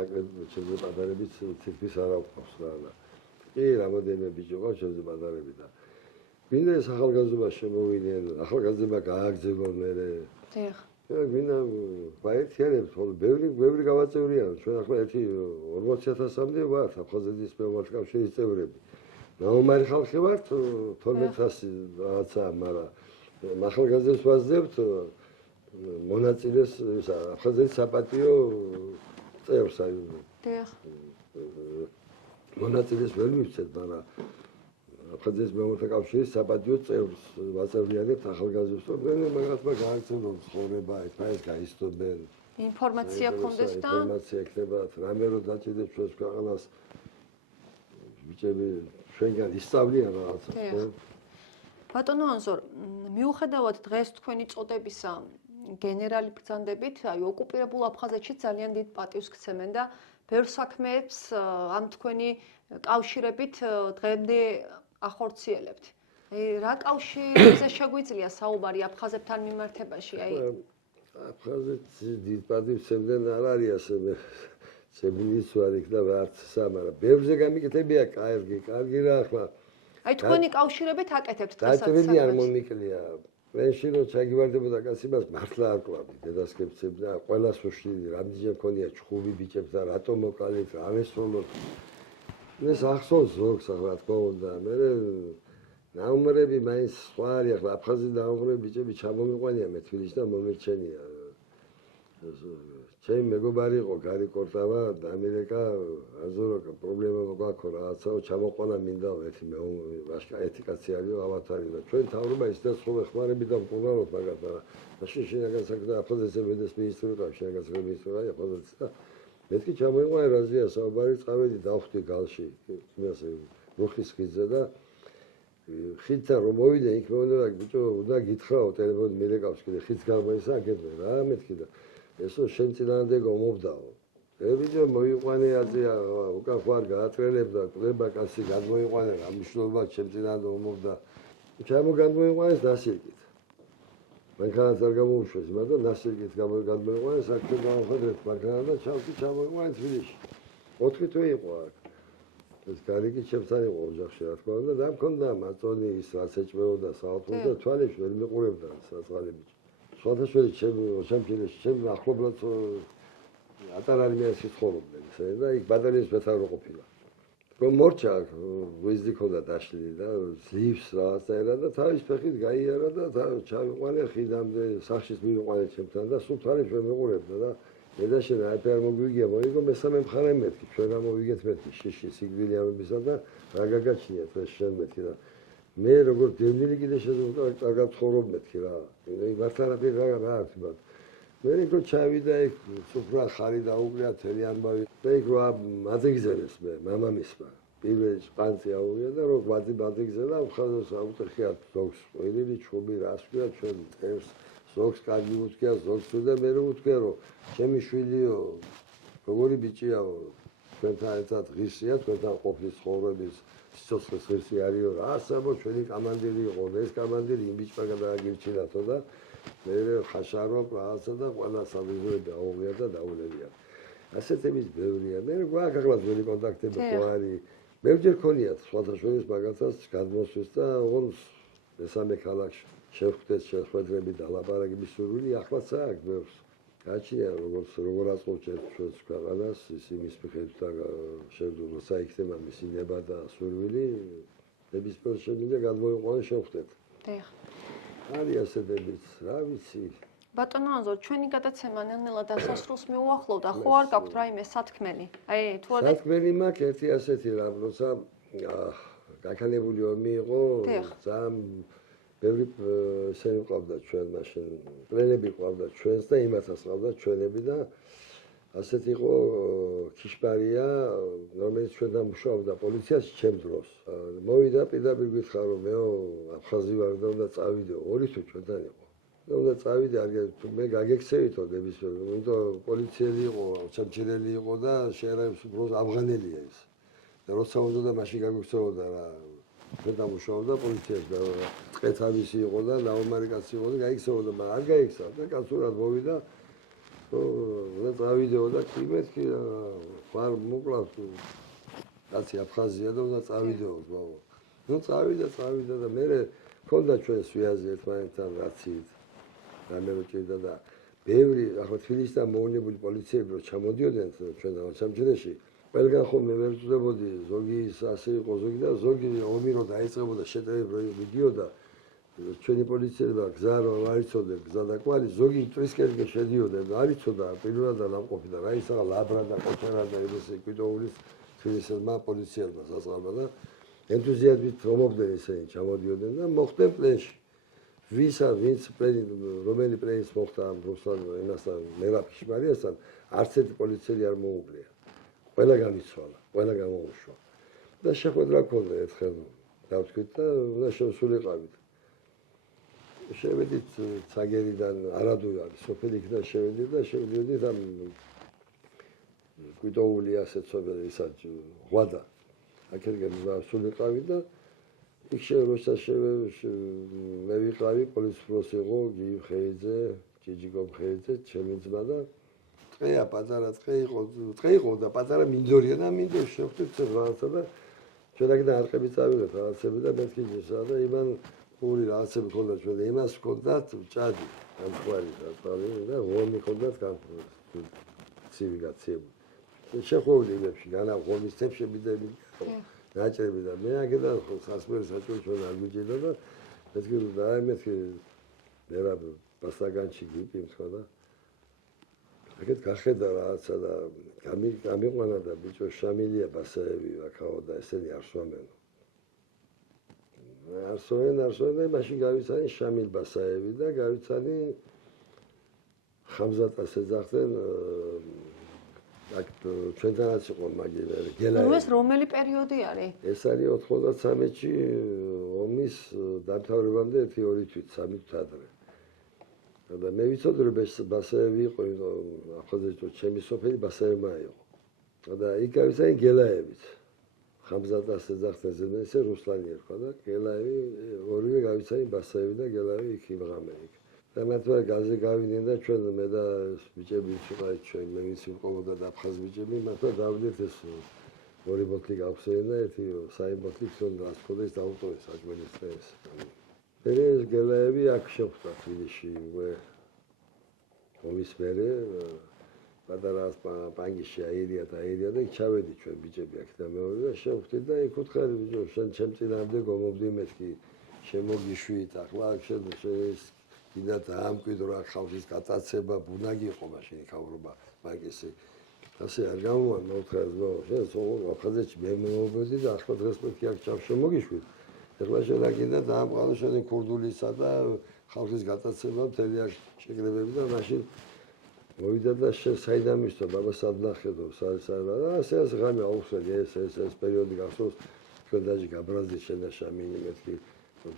ჩემზე პატარებიც თითქმის არ აყვავს რა და კი რამოდენიმე ბიჭი ყავს ჩემზე პატარები და ვინდა ეს ახალგაზრდობა შემოვიდნენ ახალგაზრდობა გააგზავნონ მე დიახ ვინდა ვაერთიანებს ბევრი გავაწევრიანო ჩვენ ახლა ერთი 40000-მდე ვართ აფხაზეთის მეომართა კავშირის წევრები ნაომარი ხალხი ვართ 12000 რაღაცა მაგრამ ახალგაზრდებს ვაძლევთ მონაწილეს აფხაზეთის საპატიო წევრს აი დიახ მონაწილეს ვერ მივცეთ მაგრამ აფხაზეთის მეომართა კავშირის საპატიო წევრს ვაწევრიანებთ ახალგაზრდებს რომ მაგათმა გააგრძელონ ცხოვრება ერთმანეთს გაიცნობენ ინფორმაცია ქონდეს და ინფორმაცია ექნებათ რამე რო დაჭირდეთ ჩვენს ქვეყანას ბიჭები ჩვენგან ისწავლიან რაღაცა ბატონო ანზორ მიუხედავად დღეს თქვენი წოდებისა გენერალი ბრძანდებით აი ოკუპირებულ აფხაზეთში ძალიან დიდ პატივს გცემენ და ბევრ საქმეებს ამ თქვენი კავშირებით დღემდე ახორციელებთ აი რა კავშირზე შეგვიძლია საუბარი აფხაზებთან მიმართებაში აი აფხაზეთს დიდ პატივს ცემდნენ არ არის ასე ცემლის ვარ იქ და არც სა მაგრამ ბევრზე გამიკეთებია კარგი რა ახლა აი თქვენი კავშირებით აკეთებთ დღესაც საქმეს არ მომიკლია პრენში რო ჩაგივარდებოდა კაცი მას მართლა არ ყვავდი დედასკეპცებს და ყველას უშლილი რამდენჯერ მქონია ჩხუბი ბიჭებს და რატო მოკალით ამესროლოთ ეს ახსოვს ზოგს ახლა თქო უნდა მე ნაუმრები მაინც სხვა არის ახლა აფხაზი ნაუმრები ბიჭები ჩამომიყვანია მე თბილისში და მომერჩენია ჩემი მეგობარი იყო გარი კორტავა და ამერიკა აზორო პრობლემა მოგაქო რაღაცაო ჩამოყვანა მინდა ერთი კაცი არისო ავათარი და ჩვენ თავრობა ის და სხვა ხმარები და მკურნალობ მაგათ მაშინ შინაგან საქმეთა აფხაზეთის მინისტრი ვიყავ შინაგან საქმეთა მინისტრი ვიყავ აფხაზეთის და მეთქი ჩამოიყვანა რაზია საუბარი წავედი დავხვდი გალში იმასე რუხის ხიდზე და ხიდთან რომ მოვიდე იქ მოვიდა ბიჭო უნდა გითხრაო ტელეფონი მილეკავს კიდე ხიდს გამოისა აგებდა რა მეთქი და ესო შენ წინააღმდეგ ომობდაო. ვიდეო მოიყვანე აზია, უკან ხარ გაატრელებდა, ყლება კაცი გადმოიყვანე, რა მნიშვნელობა შენ წინააღმდეგ ომობდა. ჩემო გადმოიყვანეს დასირკით. მანქანაც არ გამოუშვეს, მაგრამ დასირკით გადმოიყვანეს, საქმე დავხედეთ მანქანა და ჩამოიყვანე თბილისში. 4 თვე იყო აქ. ეს გარიგი ჩემთან იყო ოჯახში, რა თქმა უნდა, და მქონდა მაწონი ის რაც ეჭმეოდა საალთოს და თვალებში ვერ მიყურებდა საწყალი ბიჭი. სხვადასხველი ჩემში ჩემ ახლობლად ატარალიმეში ცხოვრობდნენ ისე და იქ ბატალიონის მეთაური ყოფილა. რომ მორჩა ვიზი ქონდა დაშლილი და ზივს რაღაცა და თავის ფეხით გაიარა და ჩავიყვანე ხიდამდე სახშის მივიყვანე ჩემთან და სულ თვალებს ვერ მიყურებდა და მედაშენ აიფე არ მოგვიგია მოიგო მესამე მხარე მეთქი ჩვენ გამოვიგეთ მეთქი შიში სიკვდილი ამებისა და რა გაგაჩნიათ ეს შენ მეთქი და მე როგორ დევნილი კიდე შეძლო კარგად ცხოვრობ მეთქი რა მართლაც რა აქვს ბატონო მე იქ ჩავიდა იქ სუფრა ხარი დაუგრია თელი ამბავი და იქ რა მადიგზელეს მე მამამისმა პირველ სპანცი აუღია და რო მადიგზელა მხარეს აუტეხია ზოგს ყველილი ჩუბი რას ქვია ჩვენ ერთ ზოგს კარგი უთქია ზოგს და მე რო უთქია რომ ჩემი შვილიო როგორი ბიჭიაო ჩვენთან ერთად ღირსია ჩვენთან ყოფნის ცხოვრების სიცოცხლის ღირსი არისო რა ასაბო ჩვენი კამანდირი იყო ეს კამანდირი იმ ბიჭმა გადააგირჩინათო და მე ხაშარობ რაღაცა და ყველა საბიზოები აუღია და დაულევია ასეთების ბევრია მე გვაქვს ძველი კონტაქტები ხო არის მერჯერ ქონიათ სხვადასხვის მაგათაც გადმოსვლის და ოღონდ მესამე ქალაქში შევხვდეთ შეხვედრები და ლაპარაკების სურვილი ახლაც აქვს ბევრს გაჩნია როგორ აწყობთ ჩვენს ქვეყანას ის იმის მიხედვით და შეძლო საიქნება მისი ნება და სურვილი ნებისმიერ შემიძლია გადმოიყვანო შევხვდეთ დიახ არის ასეთებიც რა ვიცი ბატონო ანზო ჩვენი გადაცემა ნელ-ნელა დასასრულს მიუახლოვდა ხო არ გაქვთ რაიმე სათქმელი აი თუ არ სათქმელი მაქვს ერთი ასეთი რა როცა გაქანებული ომი იყო ძალიან ბევრი ისინი ყავდა ჩვენ მაშინ პრენები ყავდა ჩვენს და იმათაც ყავდა ჩვენები და ასეთი იყო ქიშპარია რომელიც ჩვენთან მუშაობდა პოლიციაში ჩემ დროს მოვიდა პირდაპირ გითხარ რომ მეო აფხაზი ვარ და უნდა წავიდეო ორი თუ ჩვენთან იყო და უნდა წავიდე მე გაგექცევითო ნებისმიერ უნდა პოლიციელი იყო ჩამჩერელი იყო და შერაებს უბრალოდ ავღანელია ის და როცა უნდა მაშინ გაგექცეოდა რა ჩვენ დამუშავდა პოლიციაში და წყეთავისი იყო და ნაომარი კაცი იყო და გაიქცეოდა მაგრამ არ გაიქცა და კაცურად მოვიდა და წავიდეო და კი მეთქი ხარ მოკლავს კაცი აფხაზია და უნდა წავიდეო ბაბა ნუ წავიდა და მე მქონდა ჩვენ სვიაზი ერთმანეთთან რაცით და მე ვჭირდა და ბევრი ახლა თბილისიდან მოუნებული პოლიციები რო ჩამოდიოდნენ ჩვენ სამჯერში ყველგან ხომ მე ვერ ვწდებოდი ზოგი ასე იყო ზოგი და ზოგი ომი რო დაიწყებოდა შეტევები რო მიდიოდა ჩვენი პოლიციელებმა გზა რო არ იცოდნენ გზა და კვალი ზოგი ტვისკერგე შედიოდნენ და არ იცოდა პირველად და ნამყოფი და რა ისა ლაბრა და კოჩარა და ეს კვიტოულის თბილისელმა პოლიციელმა საზღამა და ენთუზიაზმით რომობდნენ ისინი ჩამოდიოდნენ და მოხდნენ პლენში ვინც რომელი პრეის მოხდა ამ რუსლან ენასთან მერაბ ქიშმარიასთან არც ერთი პოლიციელი არ მოუგლია ყველა გამიცვალა ყველა გამოუშვა და შეხვედრა ქონდა ერთხელ დავთქვით და უნდა შევსულიყავით შევედით ცაგერიდან არადური არის სოფელი იქიდან შევედით და შევედით ამ კვიტოული ასე ცოდნა ისაც ღვადა აქერგე ვსულიყავით და იქ როცა მე ვიყავი პოლიციის იყო გიო ხეიძე ჯიჯიკო ხეიძე ჩემი ძმა და ტყეა პატარა ტყე იყო და პატარა მინდორია და მინდორ შევხვდით რაღაცა და ჩვენ აქედან არყები წავიღეთ რაღაცები და მეთქი ისა და იმან პური რაღაცები ქონდა ჩვენ იმას ქონდათ ჭადი ამხარი და ღომი ქონდათ ცივი გაცემ შეხვეული იმებში განა ღომის თემში და დაჭერები და მე აქედან სასმელი საჭირო ჩვენ არ გვიჭირდა და მეთქი და მეთქი მერა პასაგანჩი გიპი თქვა და აქეთ გახედა რაღაცა და გამიყვანა და ბიჭო შამილია ბასაევი ვაქაო და ესენი არ სვამენ და მაშინ გავიცანი შამილ ბასაევი და გავიცანი ხამზატას ეძახდნენ აქ ჩვენთანაც იყო მაგერე გელაი. ეს რომელი პერიოდი არის? ეს არის 93-ში ომის დამთავრებამდე 1-2 თვით 3 თვით ადრე. და მე ვიცოდი რომ ბასეევი იყო, აფხაზეთში ჩემი სოფელი ბასეევმა იყო. და იქ გავიცანი გელაევიც. ხამზად ასეძახთენზე ესე რუსლანი ერქვა და გელაევი ორივე გავიცანი ბასეევი და გელაევი იქ იმღამენ იქ. და მათმა გაზზე გავიდნენ და ჩვენ მე და ბიჭები ვიყავ ჩვენ მე ვიცი ვყავდა და აფხაზ ბიჭები მათმა დავდეთ ეს ორი ბოთლი გავხსენენ და ერთი საი ბოთლი ჩვენ გასწოდეს დაუტოვეს საჭმელის წეს. მე ეს გელაევი აქ შეხვდა თბილისში უკვე ომის მერე პატარა პანგიში აირია და ჩავედი ჩვენ ბიჭები აქ და მეორე და შევხვდი და იქ უთხარი ბიჭო შენ ჩემ წინააღმდეგ გომობდი მეთქი შემოგიშვით ახლა შენ ეს კიდე დაამკვიდრა ხალხის გატაცება ბუნაგი იყო მაშინ იქავრობა მაგისი ასე არ გამოვა მოუთხარ ნო შენ აფხაზეთში მე მომობდი და ახლა დღეს მეთქი აქ ჩავ შემოგიშვით ეხლა შენ კიდე დაამყალო შენი ქურდულისა და ხალხის გატაცება მთელი აქ შეკრებები და მაშინ მოვიდა და შენ საიდან მისვა ბაბა სადნახედო ასე ღამე აუხსნელი ეს პერიოდი გახსოვს ჩვენ დაჟი გაბრაზდი შენ და შამინი მეთქი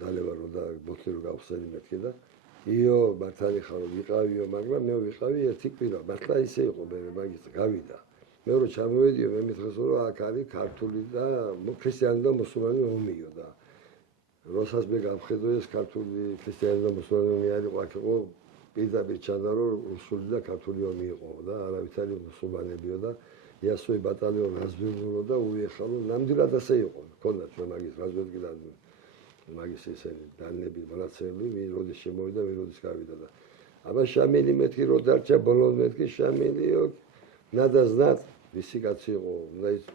დალევა რო და ბოთლი რო გავხსენი მეთქი და იო მართალი ხარო ვიყავიო მაგრამ მე ვიყავი ერთი კვირა მართლა ისე იყო მე მაგის გავიდა მე რო ჩამოვედიო მე მითხეს რომ აქ არის ქართული და ქრისტიანი და მუსულმანი ომიო და როსაც მე გავხედო ეს ქართული ქრისტიანი და მუსულმანი ომი არის აქ იყო პირდაპირ ჩანდა რომ რუსული და ქართული ომი იყო და არავითარი მუსულმანებიო და იასოი ბატალიონი რაზვერდულო და უიხალო ნამდვილად ასე იყო ქონდა ჩვენ მაგის რაზვერდი და მაგის ესენი დანები მონაცემები ვინ როდის შემოვიდა ვინ როდის გავიდა და აბა შამილი მეთქი რო დარჩა ბოლოს მეთქი შამილიო ნადა ზნათ ვისი კაცი იყო და ის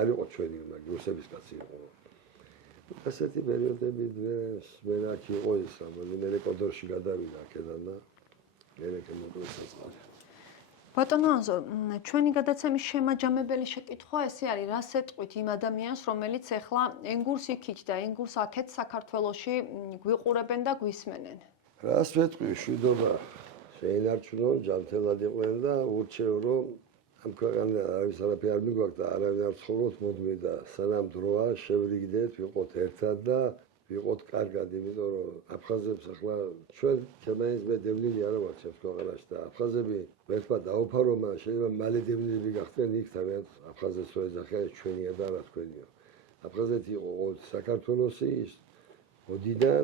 არ იყო ჩვენი მაგ რუსების კაცი იყო ასეთი პერიოდები მე აქ იყო ის მე კოდორში გადავიდა აქედან და მე კემოდოსას ბატონო ანზორ, ჩვენი გადაცემის შემაჯამებელი შეკითხვა ესე არის, რას ეტყვით იმ ადამიანს, რომელიც ახლა ენგურს იქით და ენგურს აქეთ საქართველოში გვიყურებენ და გვისმენენ? რას ვეტყვი, შვიდობა შეინარჩუნონ, ჯანმრთელად იყვნენ და ურჩევ რომ ამ ქვეყანაში არავის არაფერი არ მიგვაქვს და არავინ არ ცხოვრობს მოდმე და სანამ დროა შევრიგდეთ, ვიყოთ ერთად და ვიყოთ კარგად, იმიტომ რომ აფხაზებს ახლა ჩვენ ჩემაინც მე დევნილი არ ვარ ჩემს ქვეყანაში და აფხაზები ერთმა დაუფარომა შეიძლება მალე დევნილები გახდნენ იქ თავიანთ აფხაზებს რო ეძახიან ჩვენია და არა თქვენიო. აფხაზეთი იყო საქართველოსი ის მოდიდან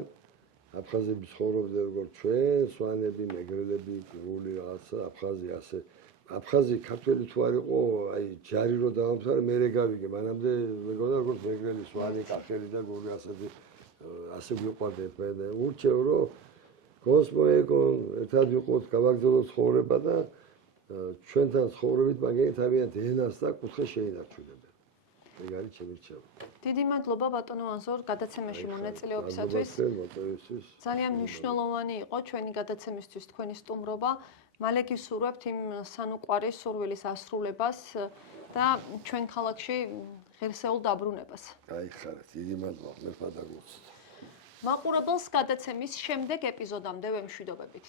აფხაზები ცხოვრობდნენ როგორც ჩვენ, სვანები, მეგრელები, გრული რაღაცა აფხაზი ასე აფხაზი ქართველი თუ არ იყო, აი ჯარი რო დაამთავრე მე გავიგე, მანამდე მეგონა როგორც მეგრელი, სვანი, კახელი და გული ასეთი ასე ვიყვარდეთ მე და ურჩევ რომ გონს მოეგონ ერთად ვიყოთ გავაგრძელოთ ცხოვრება და ჩვენთან ცხოვრებით მაგერი თავიანთ ენას და კუთხეს შეინარჩუნებენ. ეგ არის ჩემი რჩევა. დიდი მადლობა ბატონო ანზორ გადაცემაში მონაწილეობისათვის. ძალიან მნიშვნელოვანი იყო ჩვენი გადაცემისთვის თქვენი სტუმრობა. მალე გისურვებთ იმ სანუკვარი სურვილის ასრულებას და ჩვენ ქალაქში ღირსეულ დაბრუნებას. გაიხარეთ, დიდი მადლობა, მე ფადაგულს. მაყურებელს გადაცემის შემდეგ ეპიზოდამდე ვემშვიდობებით.